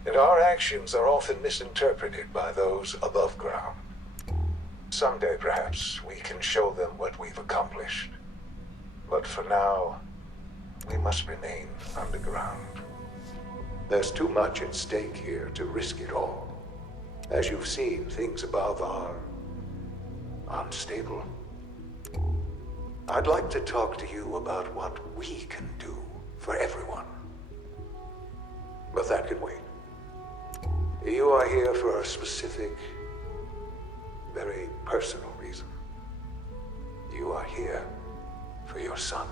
and our actions are often misinterpreted by those above ground. Someday, perhaps, we can show them what we've accomplished. But for now, we must remain underground. There's too much at stake here to risk it all. As you've seen, things above are unstable. I'd like to talk to you about what we can do for everyone. But that can wait. You are here for a specific, very personal reason. You are here for your son.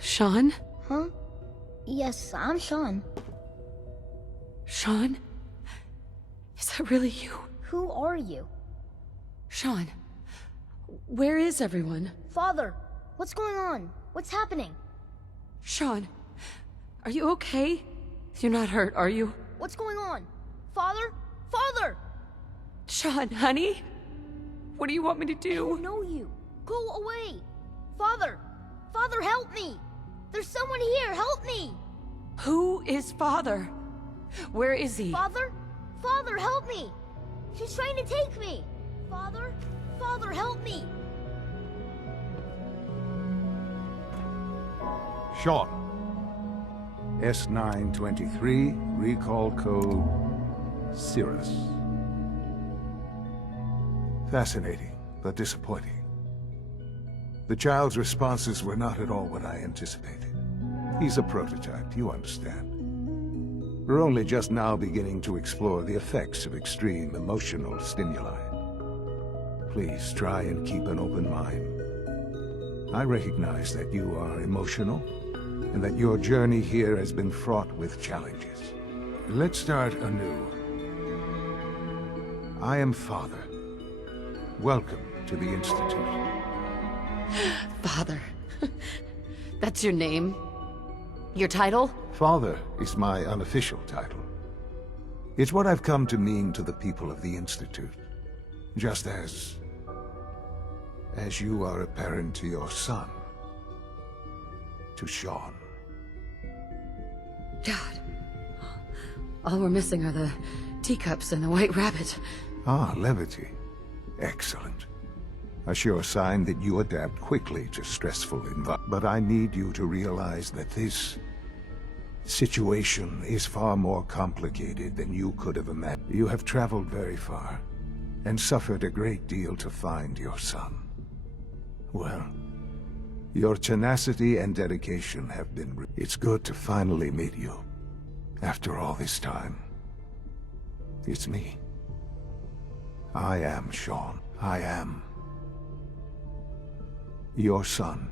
Sean? Huh? Yes, I'm Sean. Sean? Is that really you? Who are you? Sean, where is everyone? Father, what's going on? What's happening? Sean, are you okay? You're not hurt, are you? What's going on? Father? Father! Sean, honey? What do you want me to do? I don't know you. Go away! Father! Father, help me! There's someone here, help me! Who is Father? Where is he? Father? Father, help me! She's trying to take me! Father? Father, help me! Sean. S923, recall code Cirrus. Fascinating, but disappointing. The child's responses were not at all what I anticipated. He's a prototype, you understand. We're only just now beginning to explore the effects of extreme emotional stimuli. Please try and keep an open mind. I recognize that you are emotional, and that your journey here has been fraught with challenges. Let's start anew. I am Father. Welcome to the Institute. Father. That's your name? Your title? Father is my unofficial title. It's what I've come to mean to the people of the Institute. Just as you are a parent to your son. To Sean. God. All we're missing are the teacups and the white rabbit. Ah, levity. Excellent. A sure sign that you adapt quickly to stressful environments. But I need you to realize that this situation is far more complicated than you could have imagined. You have traveled very far and suffered a great deal to find your son. Well, your tenacity and dedication have been... It's good to finally meet you. After all this time. It's me. I am Sean. I am your son.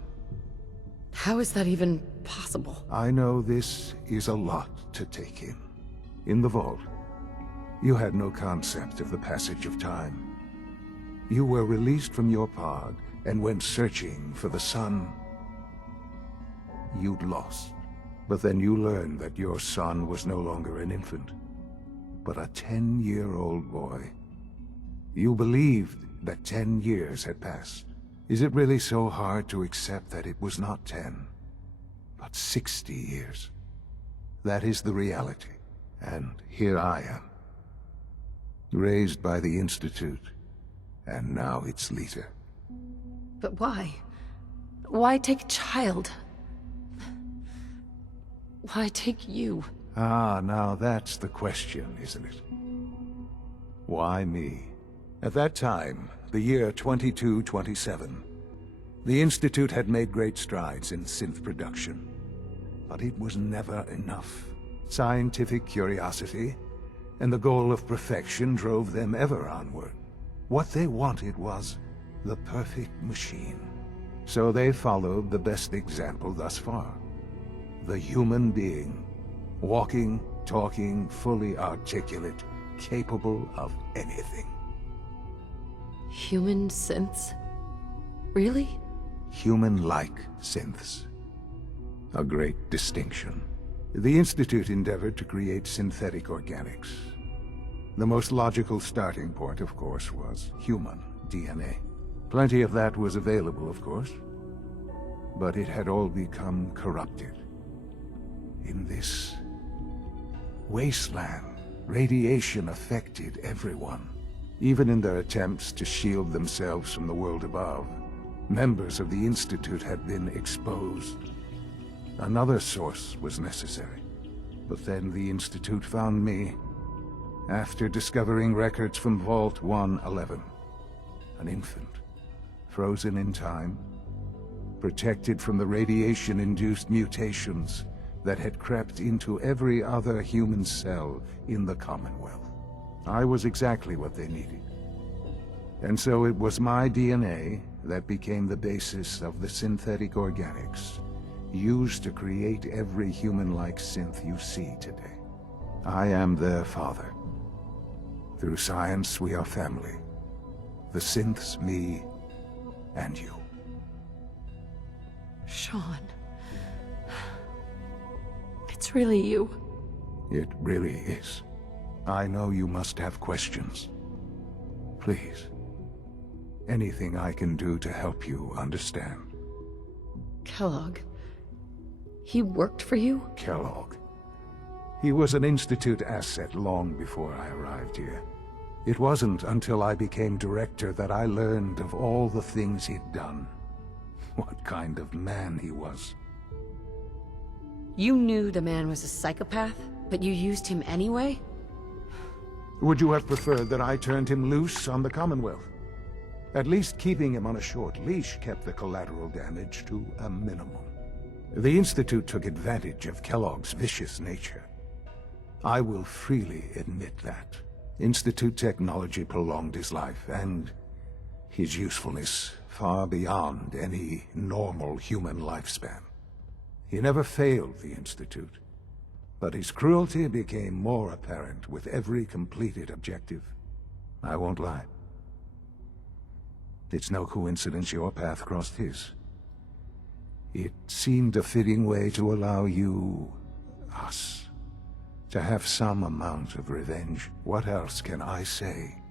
How is that even possible? I know this is a lot to take in. In the vault, you had no concept of the passage of time. You were released from your pod and went searching for the son you'd lost. But then you learned that your son was no longer an infant, but a 10-year-old boy. You believed that 10 years had passed. Is it really so hard to accept that it was not 10, but 60 years? That is the reality, and here I am. Raised by the Institute, and now its leader. But why? Why take a child? Why take you? Ah, now that's the question, isn't it? Why me? At that time, the year 2227, the Institute had made great strides in synth production. But it was never enough. Scientific curiosity and the goal of perfection drove them ever onward. What they wanted was the perfect machine. So they followed the best example thus far. The human being, walking, talking, fully articulate, capable of anything. Human synths? Really? Human-like synths. A great distinction. The Institute endeavored to create synthetic organics. The most logical starting point, of course, was human DNA. Plenty of that was available, of course, but it had all become corrupted. In this wasteland, radiation affected everyone. Even in their attempts to shield themselves from the world above, members of the Institute had been exposed. Another source was necessary. But then the Institute found me, after discovering records from Vault 111. An infant, frozen in time, protected from the radiation-induced mutations that had crept into every other human cell in the Commonwealth. I was exactly what they needed. And so it was my DNA that became the basis of the synthetic organics used to create every human-like synth you see today. I am their father. Through science, we are family. The synths, me, and you. Sean. It's really you. It really is. I know you must have questions. Please. Anything I can do to help you understand. Kellogg. He worked for you? Kellogg. He was an Institute asset long before I arrived here. It wasn't until I became director that I learned of all the things he'd done. What kind of man he was. You knew the man was a psychopath, but you used him anyway? Would you have preferred that I turned him loose on the Commonwealth? At least keeping him on a short leash kept the collateral damage to a minimum. The Institute took advantage of Kellogg's vicious nature. I will freely admit that. Institute technology prolonged his life, and his usefulness far beyond any normal human lifespan. He never failed the Institute, but his cruelty became more apparent with every completed objective. I won't lie. It's no coincidence your path crossed his. It seemed a fitting way to allow you, us, to have some amount of revenge. What else can I say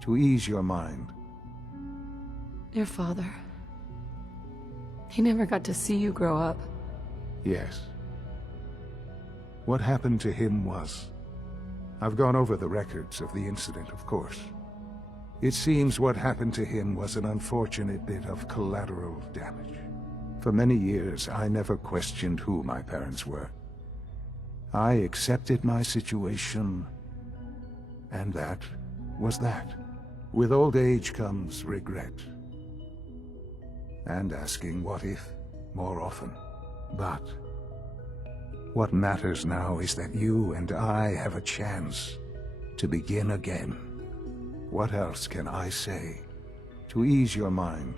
to ease your mind? Your father. He never got to see you grow up. Yes. What happened to him was... I've gone over the records of the incident, of course. It seems what happened to him was an unfortunate bit of collateral damage. For many years, I never questioned who my parents were. I accepted my situation, and that was that. With old age comes regret. And asking what if more often. But what matters now is that you and I have a chance to begin again. What else can I say to ease your mind?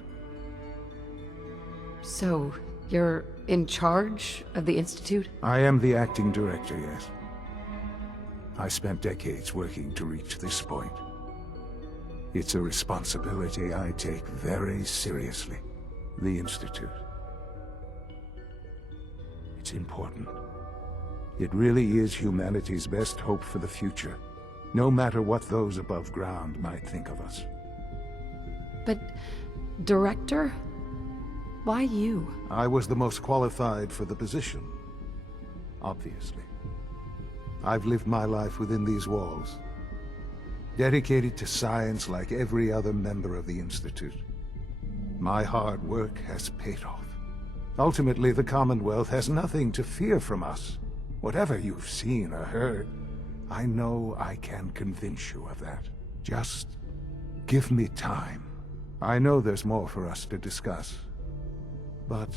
So, you're in charge of the Institute? I am the acting director, yes. I spent decades working to reach this point. It's a responsibility I take very seriously. The Institute. It's important. It really is humanity's best hope for the future, no matter what those above ground might think of us. But, Director? Why you? I was the most qualified for the position, obviously. I've lived my life within these walls, dedicated to science like every other member of the Institute. My hard work has paid off. Ultimately, the Commonwealth has nothing to fear from us. Whatever you've seen or heard, I know I can convince you of that. Just give me time. I know there's more for us to discuss. But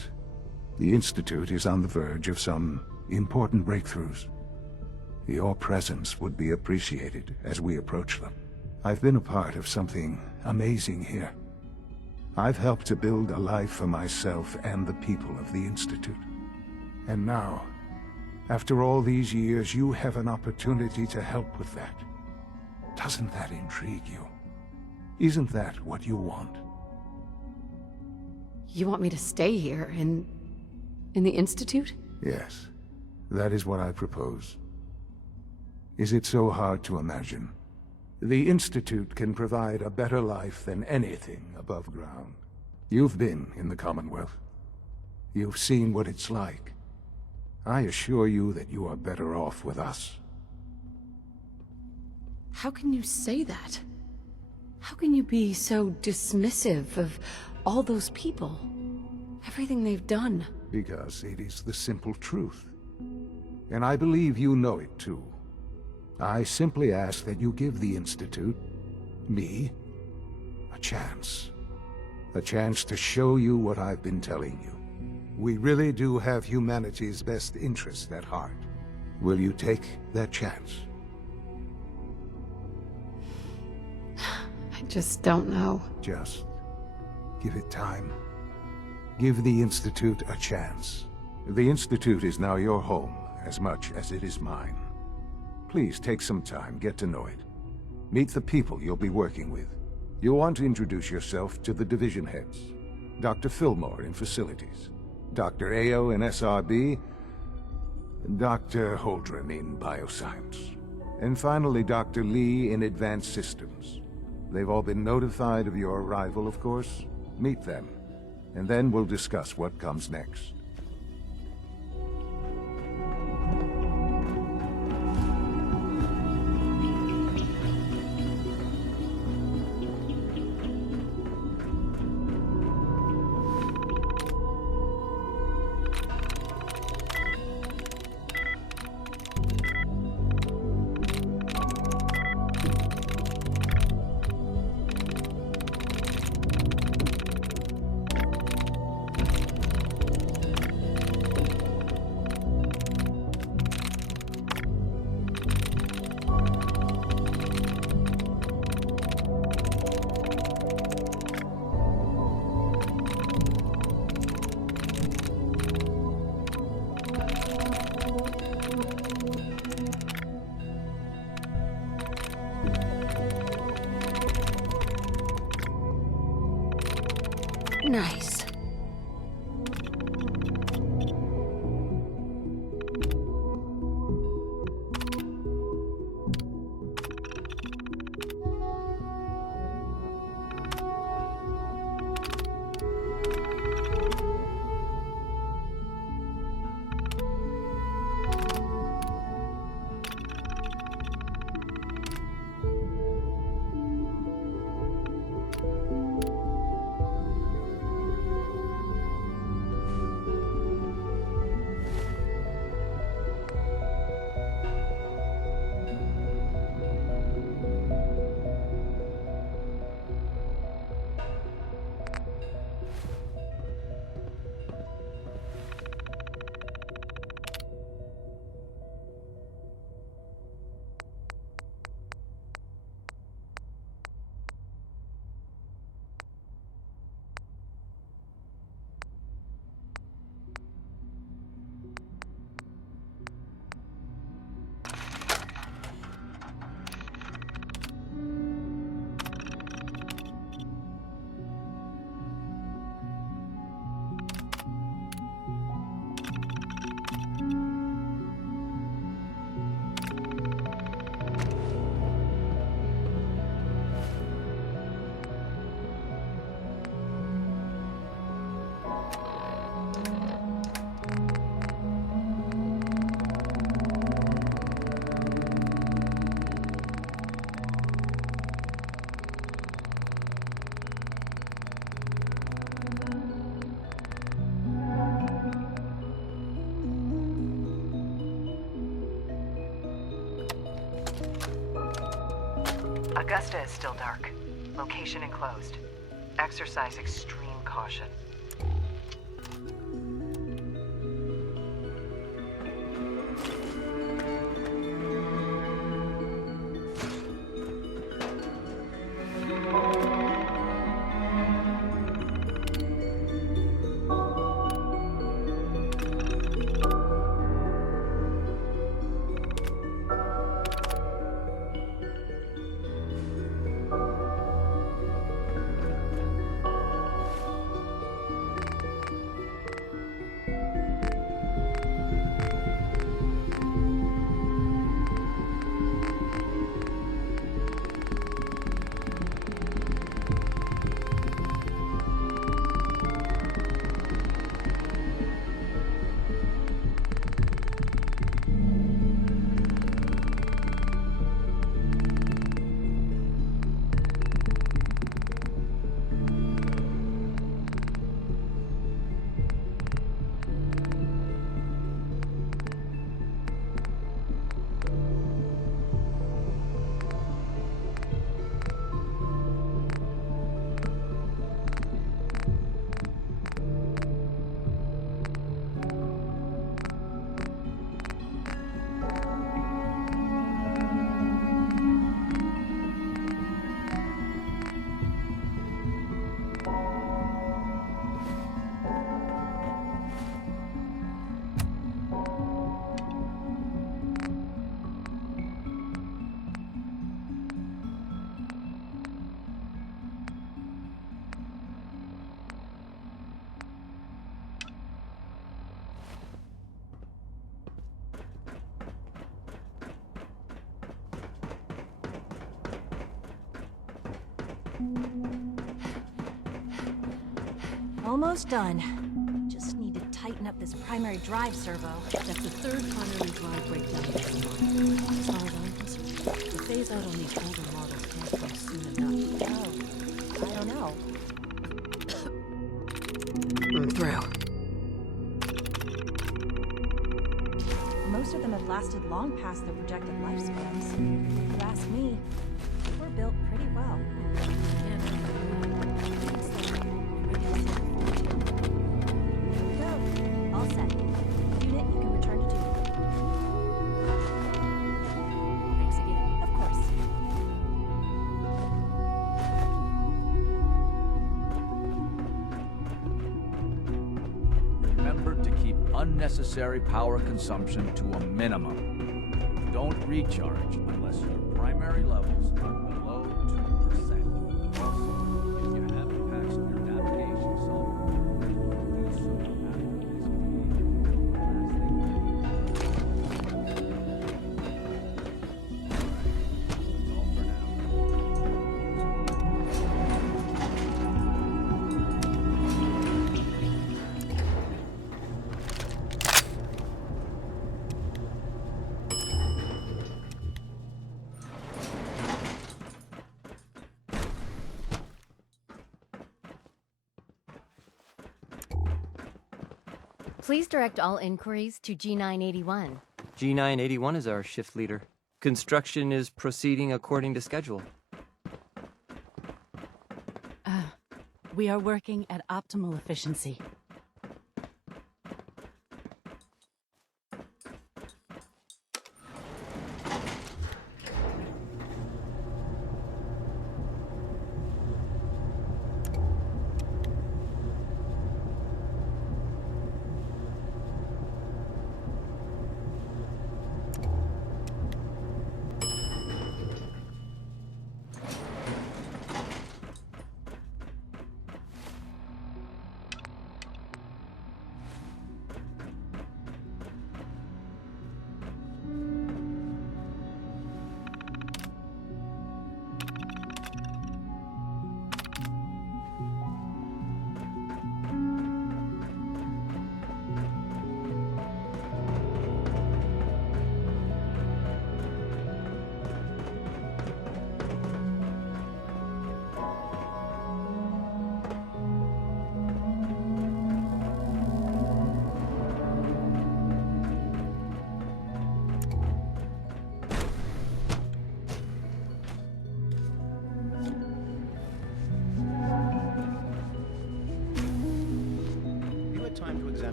the Institute is on the verge of some important breakthroughs. Your presence would be appreciated as we approach them. I've been a part of something amazing here. I've helped to build a life for myself and the people of the Institute. And now, after all these years, you have an opportunity to help with that. Doesn't that intrigue you? Isn't that what you want? You want me to stay here, in the Institute? Yes, that is what I propose. Is it so hard to imagine? The Institute can provide a better life than anything above ground. You've been in the Commonwealth. You've seen what it's like. I assure you that you are better off with us. How can you say that? How can you be so dismissive of all those people? Everything they've done? Because it is the simple truth. And I believe you know it too. I simply ask that you give the Institute, me, a chance. A chance to show you what I've been telling you. We really do have humanity's best interest at heart. Will you take that chance? I just don't know. Just give it time. Give the Institute a chance. The Institute is now your home as much as it is mine. Please take some time, get to know it. Meet the people you'll be working with. You'll want to introduce yourself to the division heads. Dr. Fillmore in Facilities, Dr. Ayo in SRB, Dr. Holdren in Bioscience, and finally Dr. Lee in Advanced Systems. They've all been notified of your arrival, of course. Meet them, and then we'll discuss what comes next. Nice. Augusta is still dark. Location enclosed. Exercise extreme caution. Almost done. Just need to tighten up this primary drive servo. That's the third primary drive breakdown this month. As far as I'm concerned, the phase out on these older models can't come soon enough. Oh, I don't know. Through. Most of them have lasted long past their projected lifespans. If you ask me, we're built pretty well. Go. All set. Unit, you can return to duty. Thanks again. Of course. Remember to keep unnecessary power consumption to a minimum. Don't recharge unless your primary levels are below 2%. Also, if you haven't patched your navigation software, do so after this meeting. Last thing that's all for now. Please direct all inquiries to G981. G981 is our shift leader. Construction is proceeding according to schedule. We are working at optimal efficiency.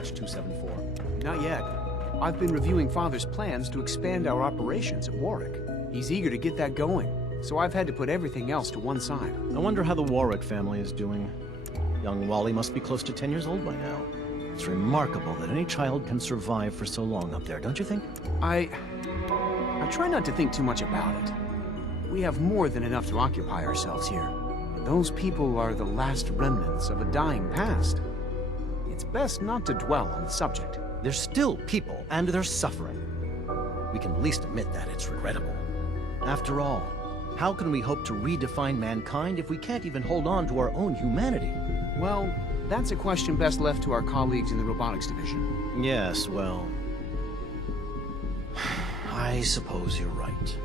Batch 274? Not yet. I've been reviewing Father's plans to expand our operations at Warwick. He's eager to get that going, so I've had to put everything else to one side. I wonder how the Warwick family is doing. Young Wally must be close to 10 years old by now. It's remarkable that any child can survive for so long up there, don't you think? I try not to think too much about it. We have more than enough to occupy ourselves here. But those people are the last remnants of a dying past. It's best not to dwell on the subject. They're still people, and they're suffering. We can at least admit that it's regrettable. After all, how can we hope to redefine mankind if we can't even hold on to our own humanity? Well, that's a question best left to our colleagues in the robotics division. Yes, well... I suppose you're right.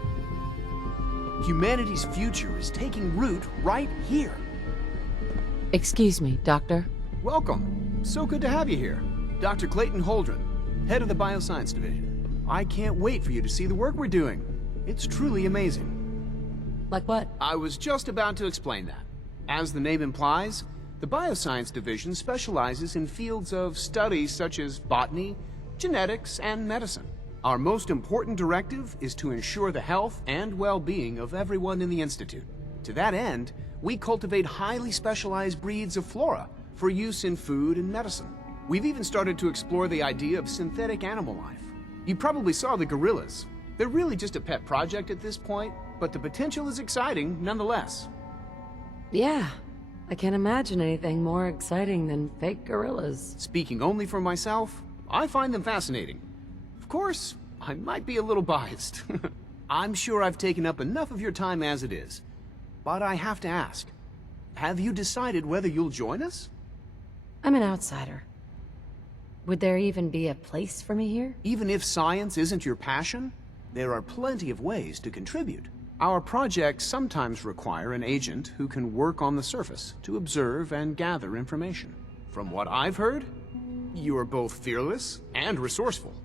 Humanity's future is taking root right here. Excuse me, Doctor. Welcome. So good to have you here. Dr. Clayton Holdren, head of the Bioscience Division. I can't wait for you to see the work we're doing. It's truly amazing. Like what? I was just about to explain that. As the name implies, the Bioscience Division specializes in fields of study such as botany, genetics, and medicine. Our most important directive is to ensure the health and well-being of everyone in the Institute. To that end, we cultivate highly specialized breeds of flora for use in food and medicine. We've even started to explore the idea of synthetic animal life. You probably saw the gorillas. They're really just a pet project at this point, but the potential is exciting nonetheless. Yeah, I can't imagine anything more exciting than fake gorillas. Speaking only for myself, I find them fascinating. Of course, I might be a little biased. I'm sure I've taken up enough of your time as it is. But I have to ask, have you decided whether you'll join us? I'm an outsider. Would there even be a place for me here? Even if science isn't your passion, there are plenty of ways to contribute. Our projects sometimes require an agent who can work on the surface to observe and gather information. From what I've heard, you are both fearless and resourceful.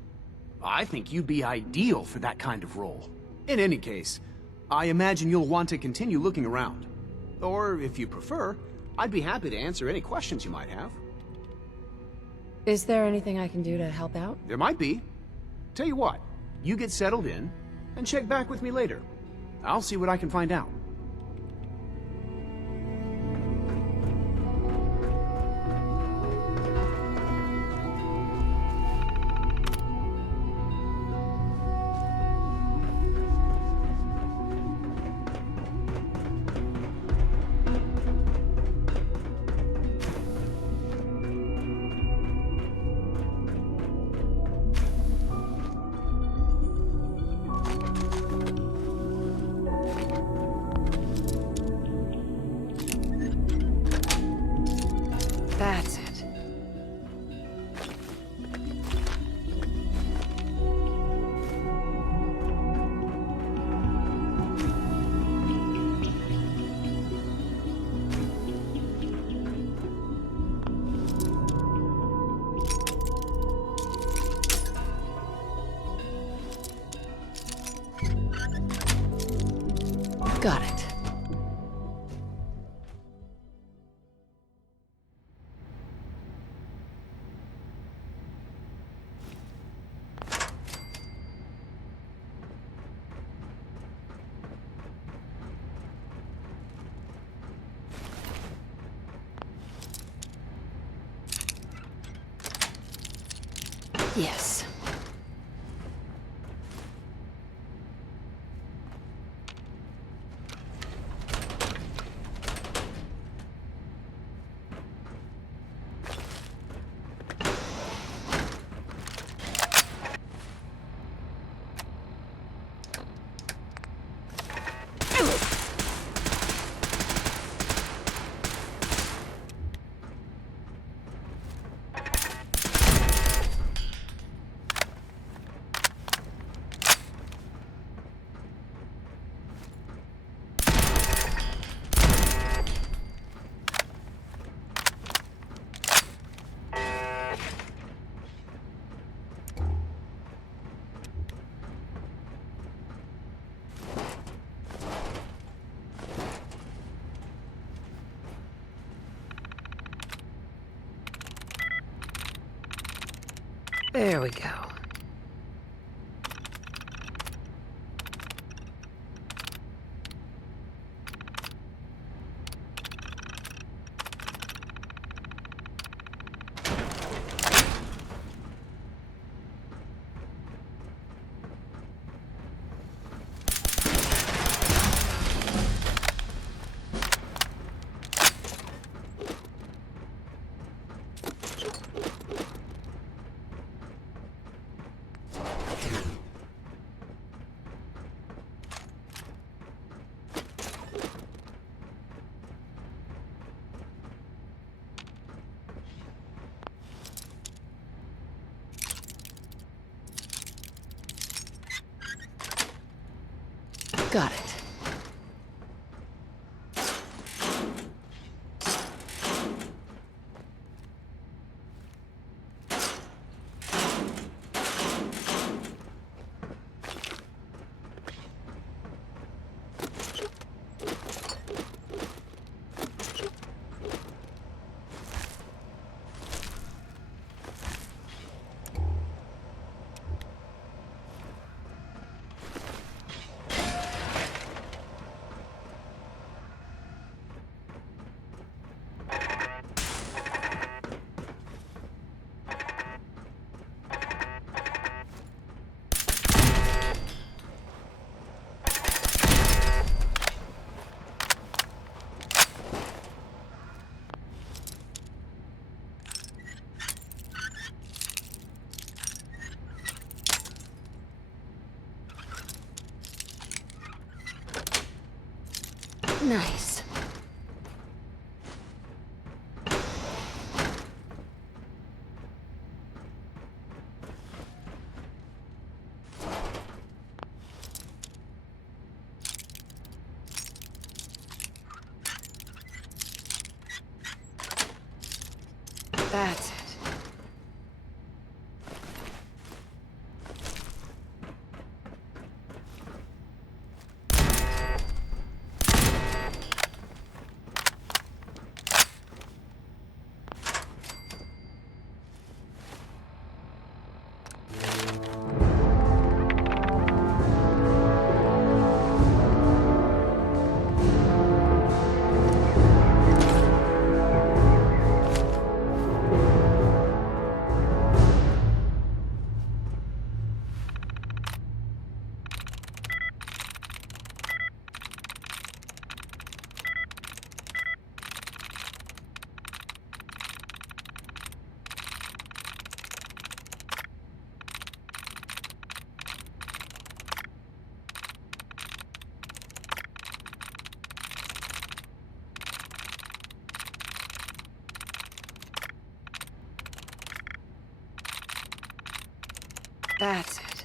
I think you'd be ideal for that kind of role. In any case, I imagine you'll want to continue looking around. Or, if you prefer, I'd be happy to answer any questions you might have. Is there anything I can do to help out? There might be. Tell you what, you get settled in, and check back with me later. I'll see what I can find out. That's it. Got it. Yes. There we go. Got it. Nice. That's it. That's it.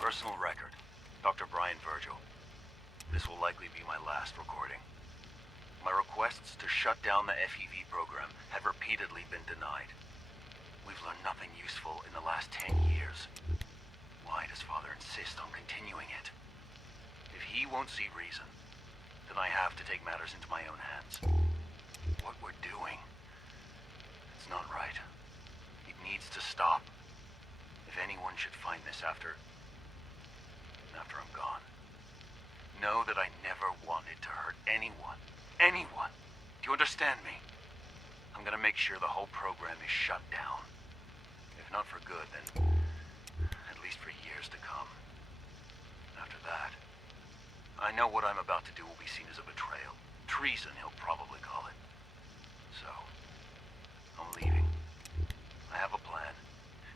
Personal record. Dr. Brian Virgil. This will likely be my last recording. My requests to shut down the FEV program have repeatedly been denied. We've learned nothing useful in the last 10 years. Why does Father insist on continuing it? If he won't see reason, then I have to take matters into my own hands. What we're doing, it's not right. It needs to stop. If anyone should find this after I'm gone, know that I never wanted to hurt anyone. Anyone! Do you understand me? I'm gonna make sure the whole program is shut down. If not for good, then at least for years to come. After that, I know what I'm about to do will be seen as a betrayal. Treason, he'll probably call it. So, I'm leaving. I have a plan,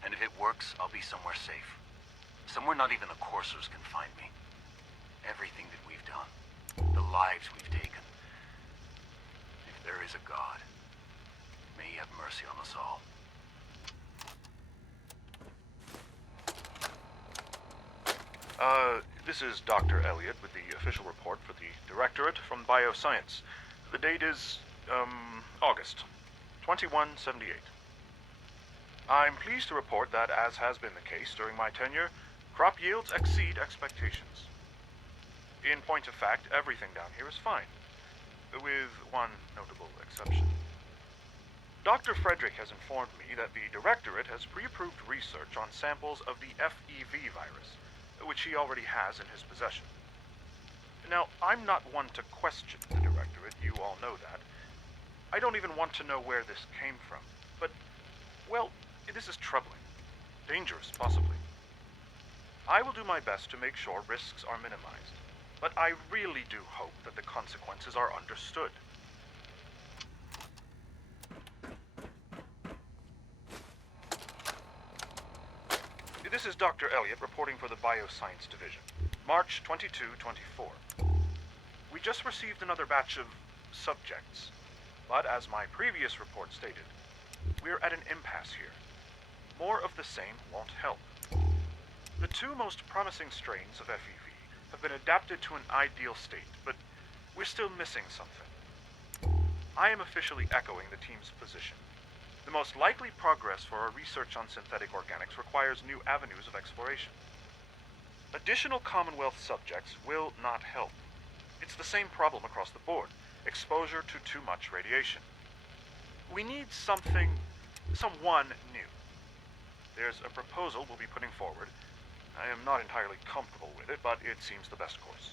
and if it works, I'll be somewhere safe. Somewhere not even the coursers can find me. Everything that we've done, the lives we've taken. If there is a God, may he have mercy on us all. This is Dr. Elliot with the official report for the Directorate from Bioscience. The date is, August 2178. I'm pleased to report that, as has been the case during my tenure, crop yields exceed expectations. In point of fact, everything down here is fine, with one notable exception. Dr. Frederick has informed me that the Directorate has pre-approved research on samples of the FEV virus, which he already has in his possession. Now, I'm not one to question the Directorate, you all know that. I don't even want to know where this came from, but, well, this is troubling. Dangerous, possibly. I will do my best to make sure risks are minimized, but I really do hope that the consequences are understood. This is Dr. Elliot reporting for the Bioscience Division, March 22-24. We just received another batch of subjects, but as my previous report stated, we're at an impasse here. More of the same won't help. The two most promising strains of FEV have been adapted to an ideal state, but we're still missing something. I am officially echoing the team's position. The most likely progress for our research on synthetic organics requires new avenues of exploration. Additional Commonwealth subjects will not help. It's the same problem across the board, exposure to too much radiation. We need someone new. There's a proposal we'll be putting forward. I am not entirely comfortable with it, but it seems the best course.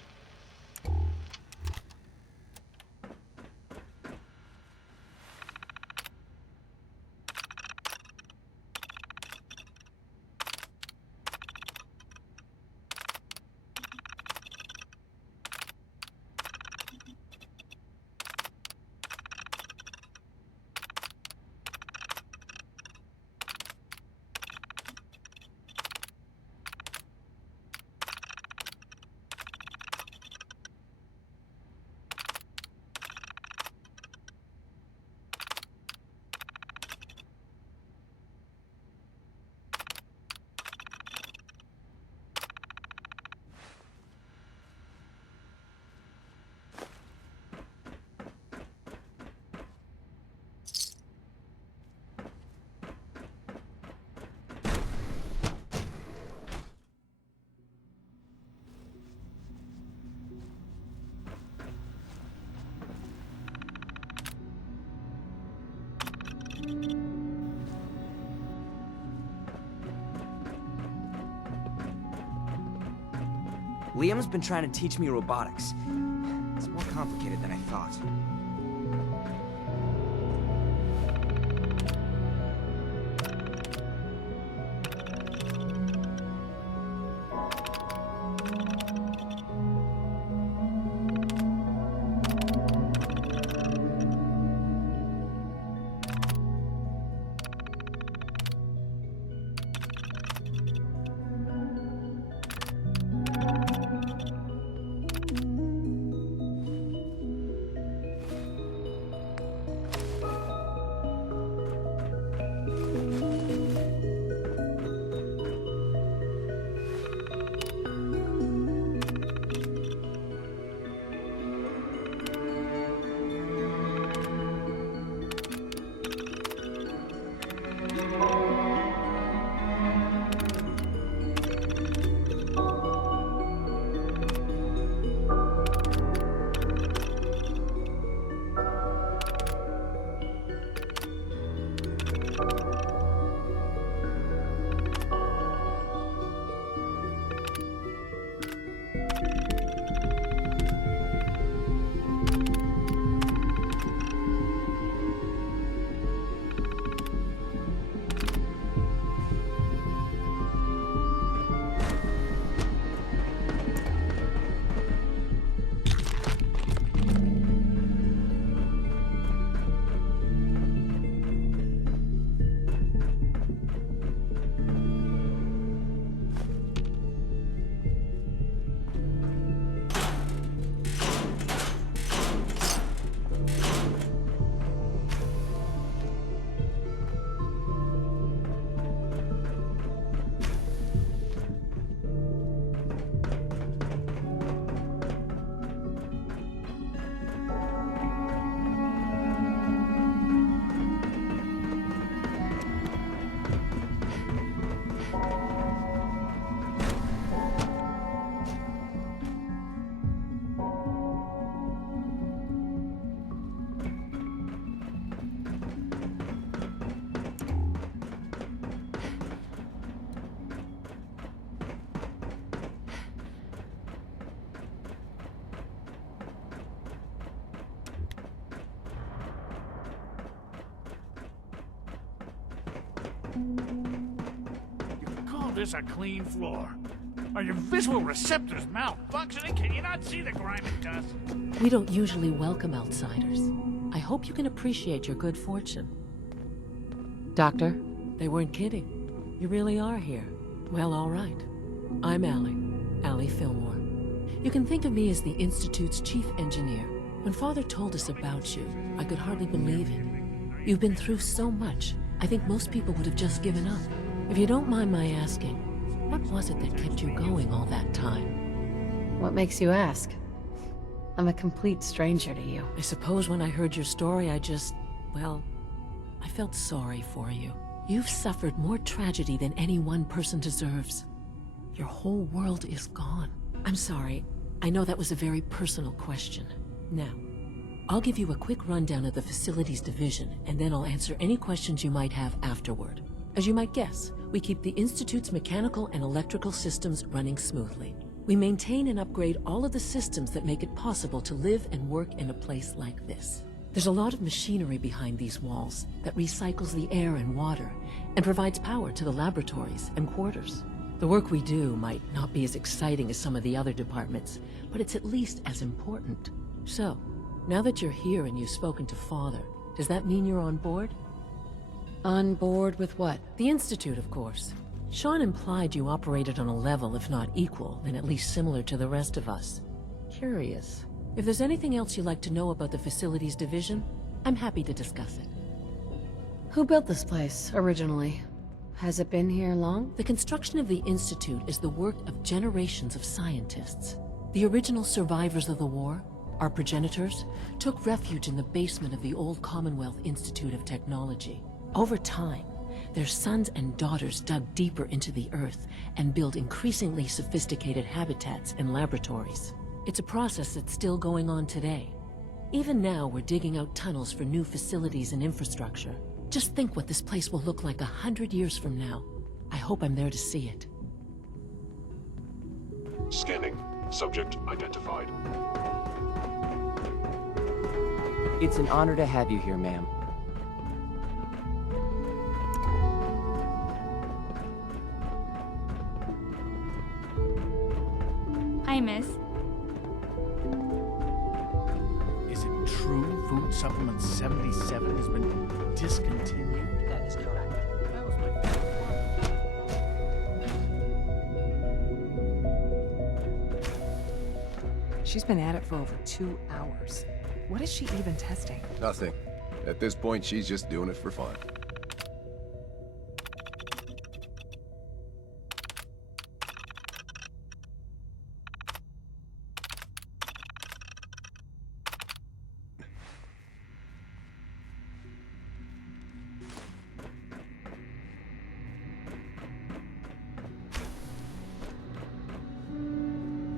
Liam's been trying to teach me robotics. It's more complicated than I thought. You can call this a clean floor. Are your visual receptors malfunctioning? Can you not see the grimy dust? We don't usually welcome outsiders. I hope you can appreciate your good fortune. Doctor, they weren't kidding. You really are here. Well, all right. I'm Allie Fillmore. You can think of me as the Institute's chief engineer. When Father told us about you, I could hardly believe it. You've been through so much, I think most people would have just given up. If you don't mind my asking, what was it that kept you going all that time? What makes you ask? I'm a complete stranger to you. I suppose when I heard your story, I felt sorry for you. You've suffered more tragedy than any one person deserves. Your whole world is gone. I'm sorry. I know that was a very personal question. Now, I'll give you a quick rundown of the Facilities Division, and then I'll answer any questions you might have afterward. As you might guess, we keep the Institute's mechanical and electrical systems running smoothly. We maintain and upgrade all of the systems that make it possible to live and work in a place like this. There's a lot of machinery behind these walls that recycles the air and water and provides power to the laboratories and quarters. The work we do might not be as exciting as some of the other departments, but it's at least as important. So, now that you're here and you've spoken to Father, does that mean you're on board? On board with what? The Institute, of course. Sean implied you operated on a level, if not equal, then at least similar to the rest of us. Curious. If there's anything else you'd like to know about the Facilities Division, I'm happy to discuss it. Who built this place, originally? Has it been here long? The construction of the Institute is the work of generations of scientists. The original survivors of the war, our progenitors, took refuge in the basement of the old Commonwealth Institute of Technology. Over time, their sons and daughters dug deeper into the earth and built increasingly sophisticated habitats and laboratories. It's a process that's still going on today. Even now, we're digging out tunnels for new facilities and infrastructure. Just think what this place will look like 100 years from now. I hope I'm there to see it. Scanning. Subject identified. It's an honor to have you here, ma'am. Hi, miss. Is it true Food Supplement 77 has been discontinued? That is correct. That was my She's been at it for over 2 hours. What is she even testing? Nothing. At this point, she's just doing it for fun.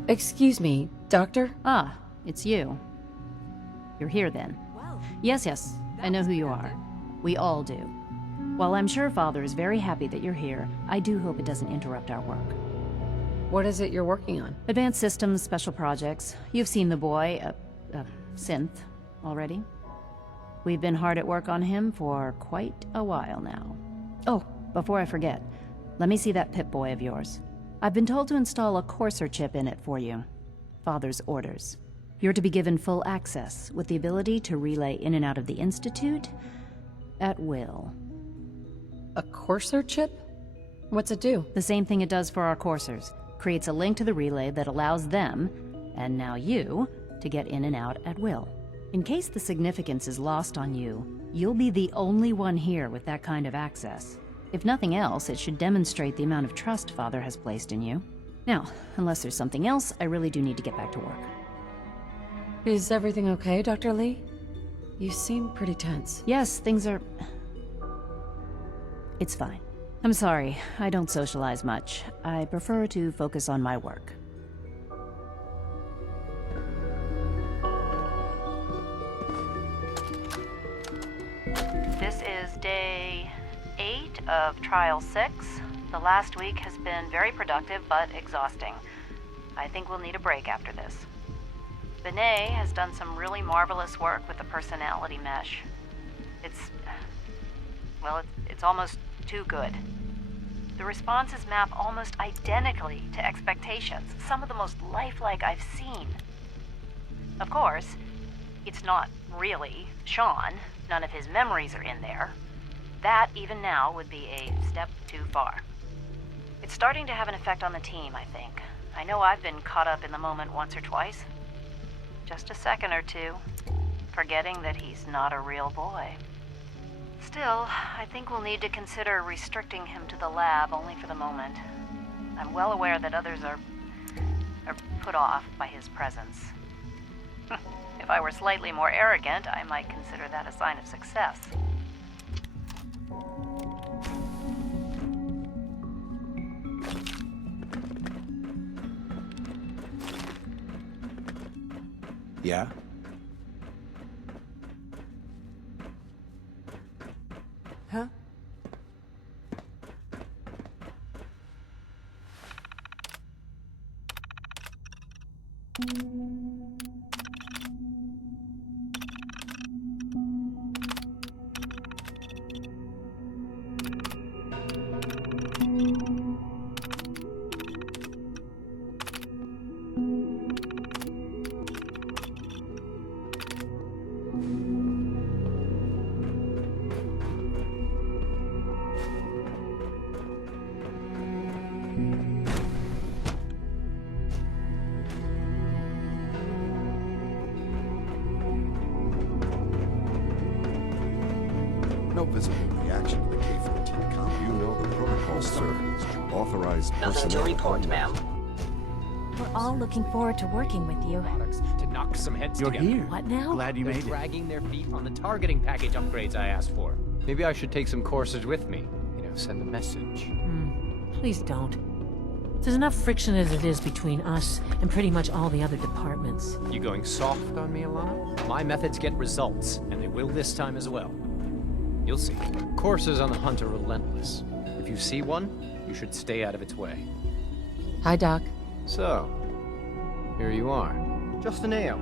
Excuse me, Doctor? Ah, it's you. You're here then. Yes, I know who you are. We all do. While I'm sure Father is very happy that you're here, I do hope it doesn't interrupt our work. What is it you're working on? Advanced systems, special projects. You've seen the boy, Synth, already. We've been hard at work on him for quite a while now. Oh, before I forget, let me see that Pip-Boy of yours. I've been told to install a courser chip in it for you. Father's orders. You're to be given full access, with the ability to relay in and out of the Institute at will. A courser chip? What's it do? The same thing it does for our coursers. Creates a link to the relay that allows them, and now you, to get in and out at will. In case the significance is lost on you, you'll be the only one here with that kind of access. If nothing else, it should demonstrate the amount of trust Father has placed in you. Now, unless there's something else, I really do need to get back to work. Is everything okay, Dr. Lee? You seem pretty tense. Yes, things are... It's fine. I'm sorry, I don't socialize much. I prefer to focus on my work. This is day 8 of Trial 6. The last week has been very productive, but exhausting. I think we'll need a break after this. Benet has done some really marvelous work with the personality mesh. It's almost too good. The responses map almost identically to expectations, some of the most lifelike I've seen. Of course, it's not really Sean. None of his memories are in there. That, even now, would be a step too far. It's starting to have an effect on the team, I think. I know I've been caught up in the moment once or twice. Just a second or two, forgetting that he's not a real boy. Still, I think we'll need to consider restricting him to the lab only for the moment. I'm well aware that others are put off by his presence. If I were slightly more arrogant, I might consider that a sign of success. Yeah? Huh? No visible reaction to the K-14 comment. You know the protocol, sir. Authorized Nothing to report, ma'am. We're all looking forward to working with you. To knock some heads You're together. here. What now? Glad you They're made it. dragging their feet on the targeting package upgrades I asked for. Maybe I should take some courses with me. You know, send a message. Please don't. There's enough friction as it is between us and pretty much all the other departments. You going soft on me, Alana? My methods get results, and they will this time as well. You'll see. Courses on the hunt are relentless. If you see one, you should stay out of its way. Hi, Doc. So, here you are. Justin Ao,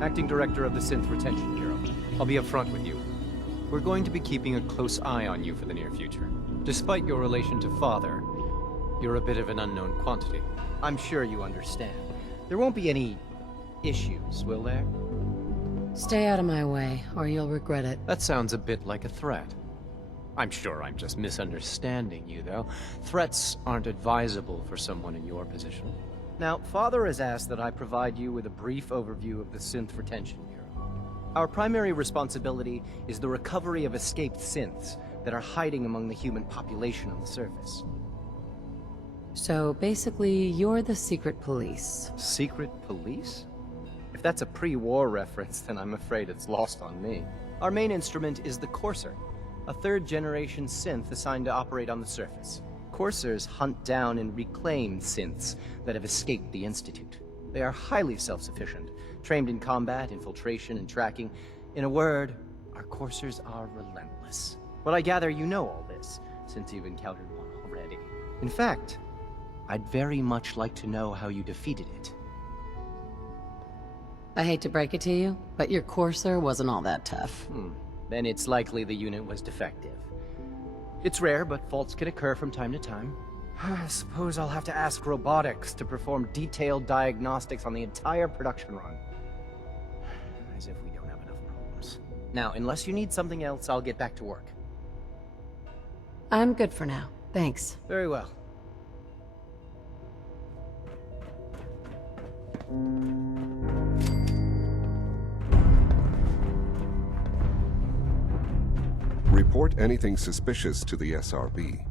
Acting Director of the Synth Retention Bureau. I'll be upfront with you. We're going to be keeping a close eye on you for the near future. Despite your relation to Father, you're a bit of an unknown quantity. I'm sure you understand. There won't be any issues, will there? Stay out of my way, or you'll regret it. That sounds a bit like a threat. I'm sure I'm just misunderstanding you, though. Threats aren't advisable for someone in your position. Now, Father has asked that I provide you with a brief overview of the Synth Retention Bureau. Our primary responsibility is the recovery of escaped synths that are hiding among the human population on the surface. So basically, you're the secret police. Secret police? If that's a pre-war reference, then I'm afraid it's lost on me. Our main instrument is the Courser, a third-generation synth assigned to operate on the surface. Coursers hunt down and reclaim synths that have escaped the Institute. They are highly self-sufficient, trained in combat, infiltration, and tracking. In a word, our Coursers are relentless. Well, I gather you know all this, since you've encountered one already. In fact, I'd very much like to know how you defeated it. I hate to break it to you, but your Courser wasn't all that tough. Then it's likely the unit was defective. It's rare, but faults can occur from time to time. I suppose I'll have to ask robotics to perform detailed diagnostics on the entire production run. As if we don't have enough problems. Now, unless you need something else, I'll get back to work. I'm good for now. Thanks. Very well. Report anything suspicious to the SRB.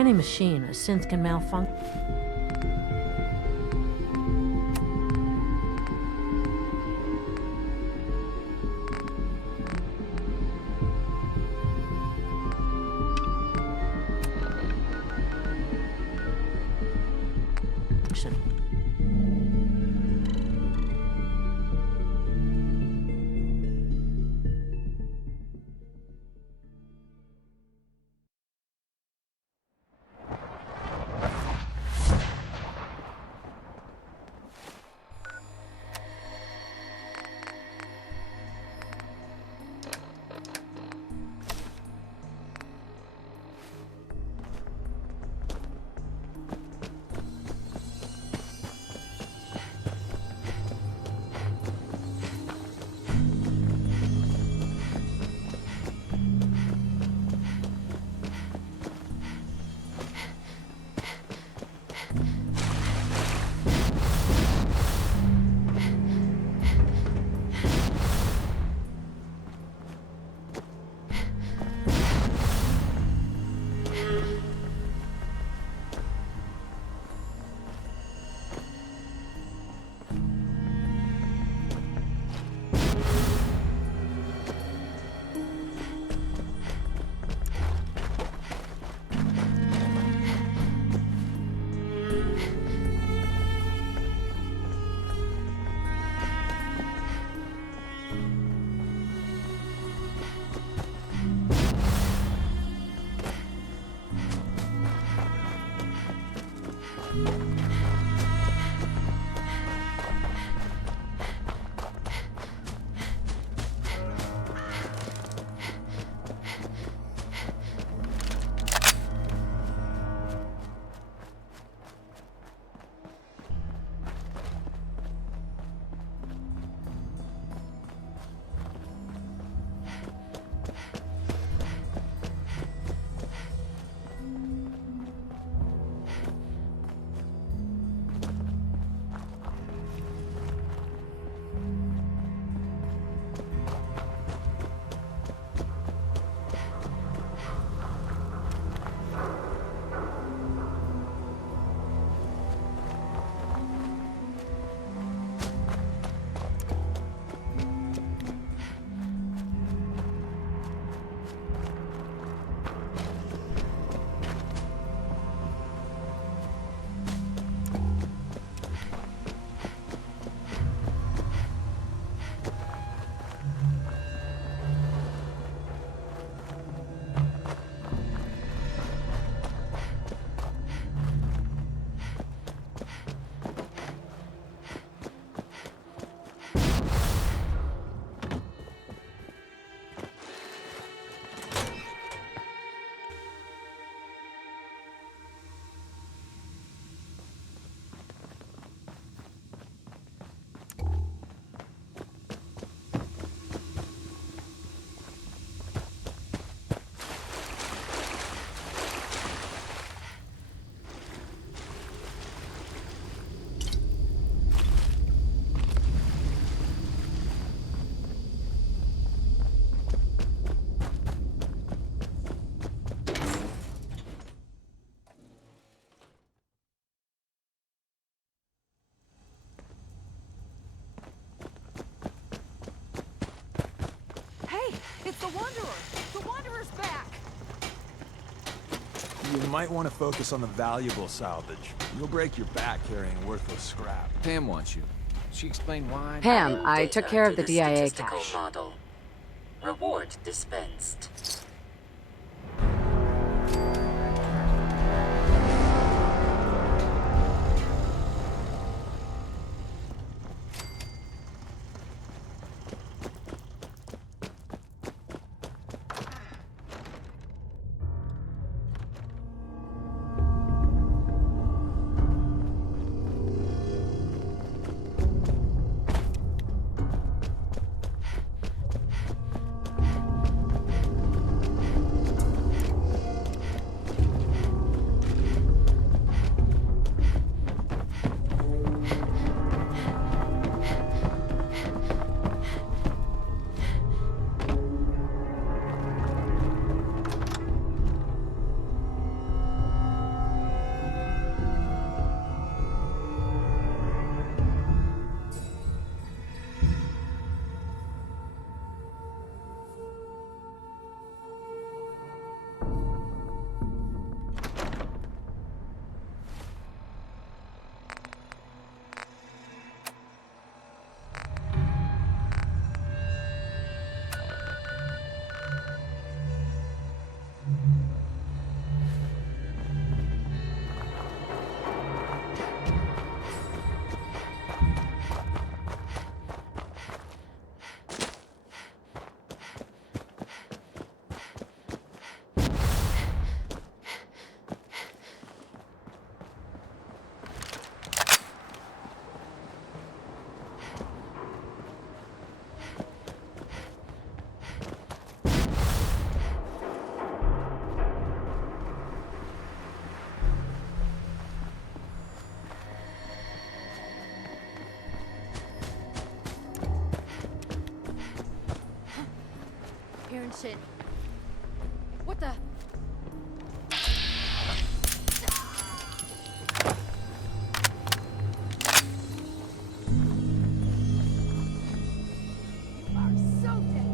Any machine, a synth can malfunction. It's the Wanderer! The Wanderer's back! You might want to focus on the valuable salvage. You'll break your back carrying worthless scrap. Pam wants you. She explained why. Pam, I took care of the DIA cache. Model. Reward dispensed. attention. What the? You are so dead.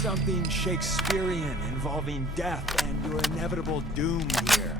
Something Shakespearean involving death and your inevitable doom here.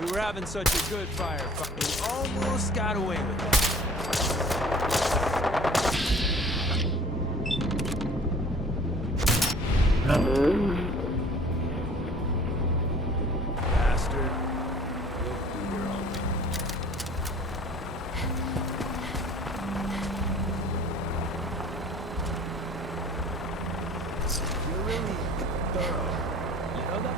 We were having such a good firefight. We almost got away with it. Bastard. You're really thorough. You know that?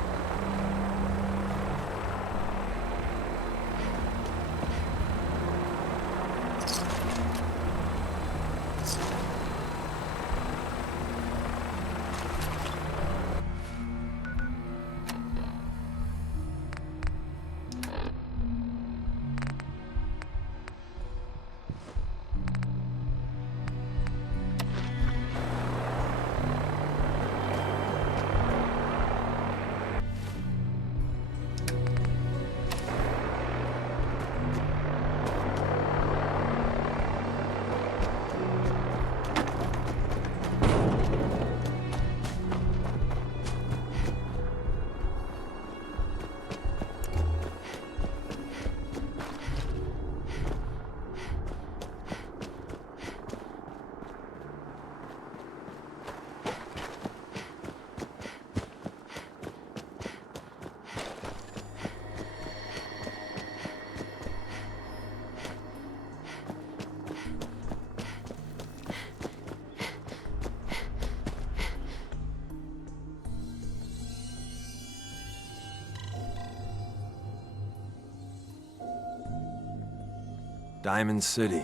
Diamond City.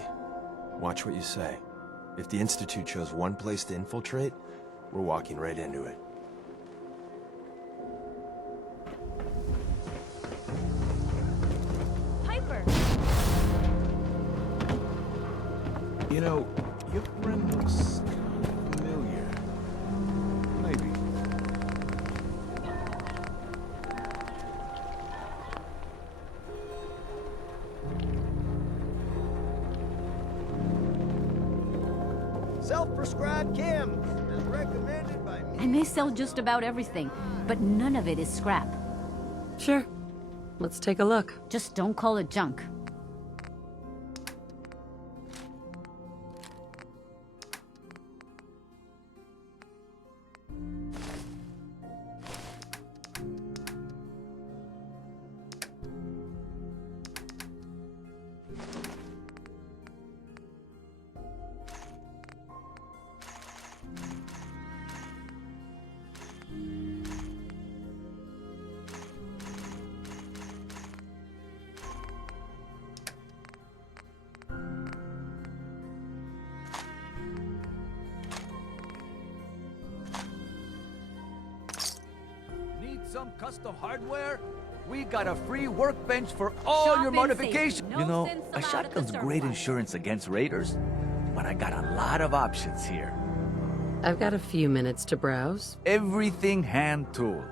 Watch what you say. If the Institute chose one place to infiltrate, we're walking right into it. Piper! You know, your friend looks kind of familiar. Maybe. Self-prescribed chem, as recommended by me. I may sell just about everything, but none of it is scrap. Sure. Let's take a look. Just don't call it junk. Some custom hardware? We got a free workbench for all your modifications. No You know, sense a allowed shotgun's at the great surplus. insurance against raiders, but I got a lot of options here. I've got a few minutes to browse. Everything hand-tooled.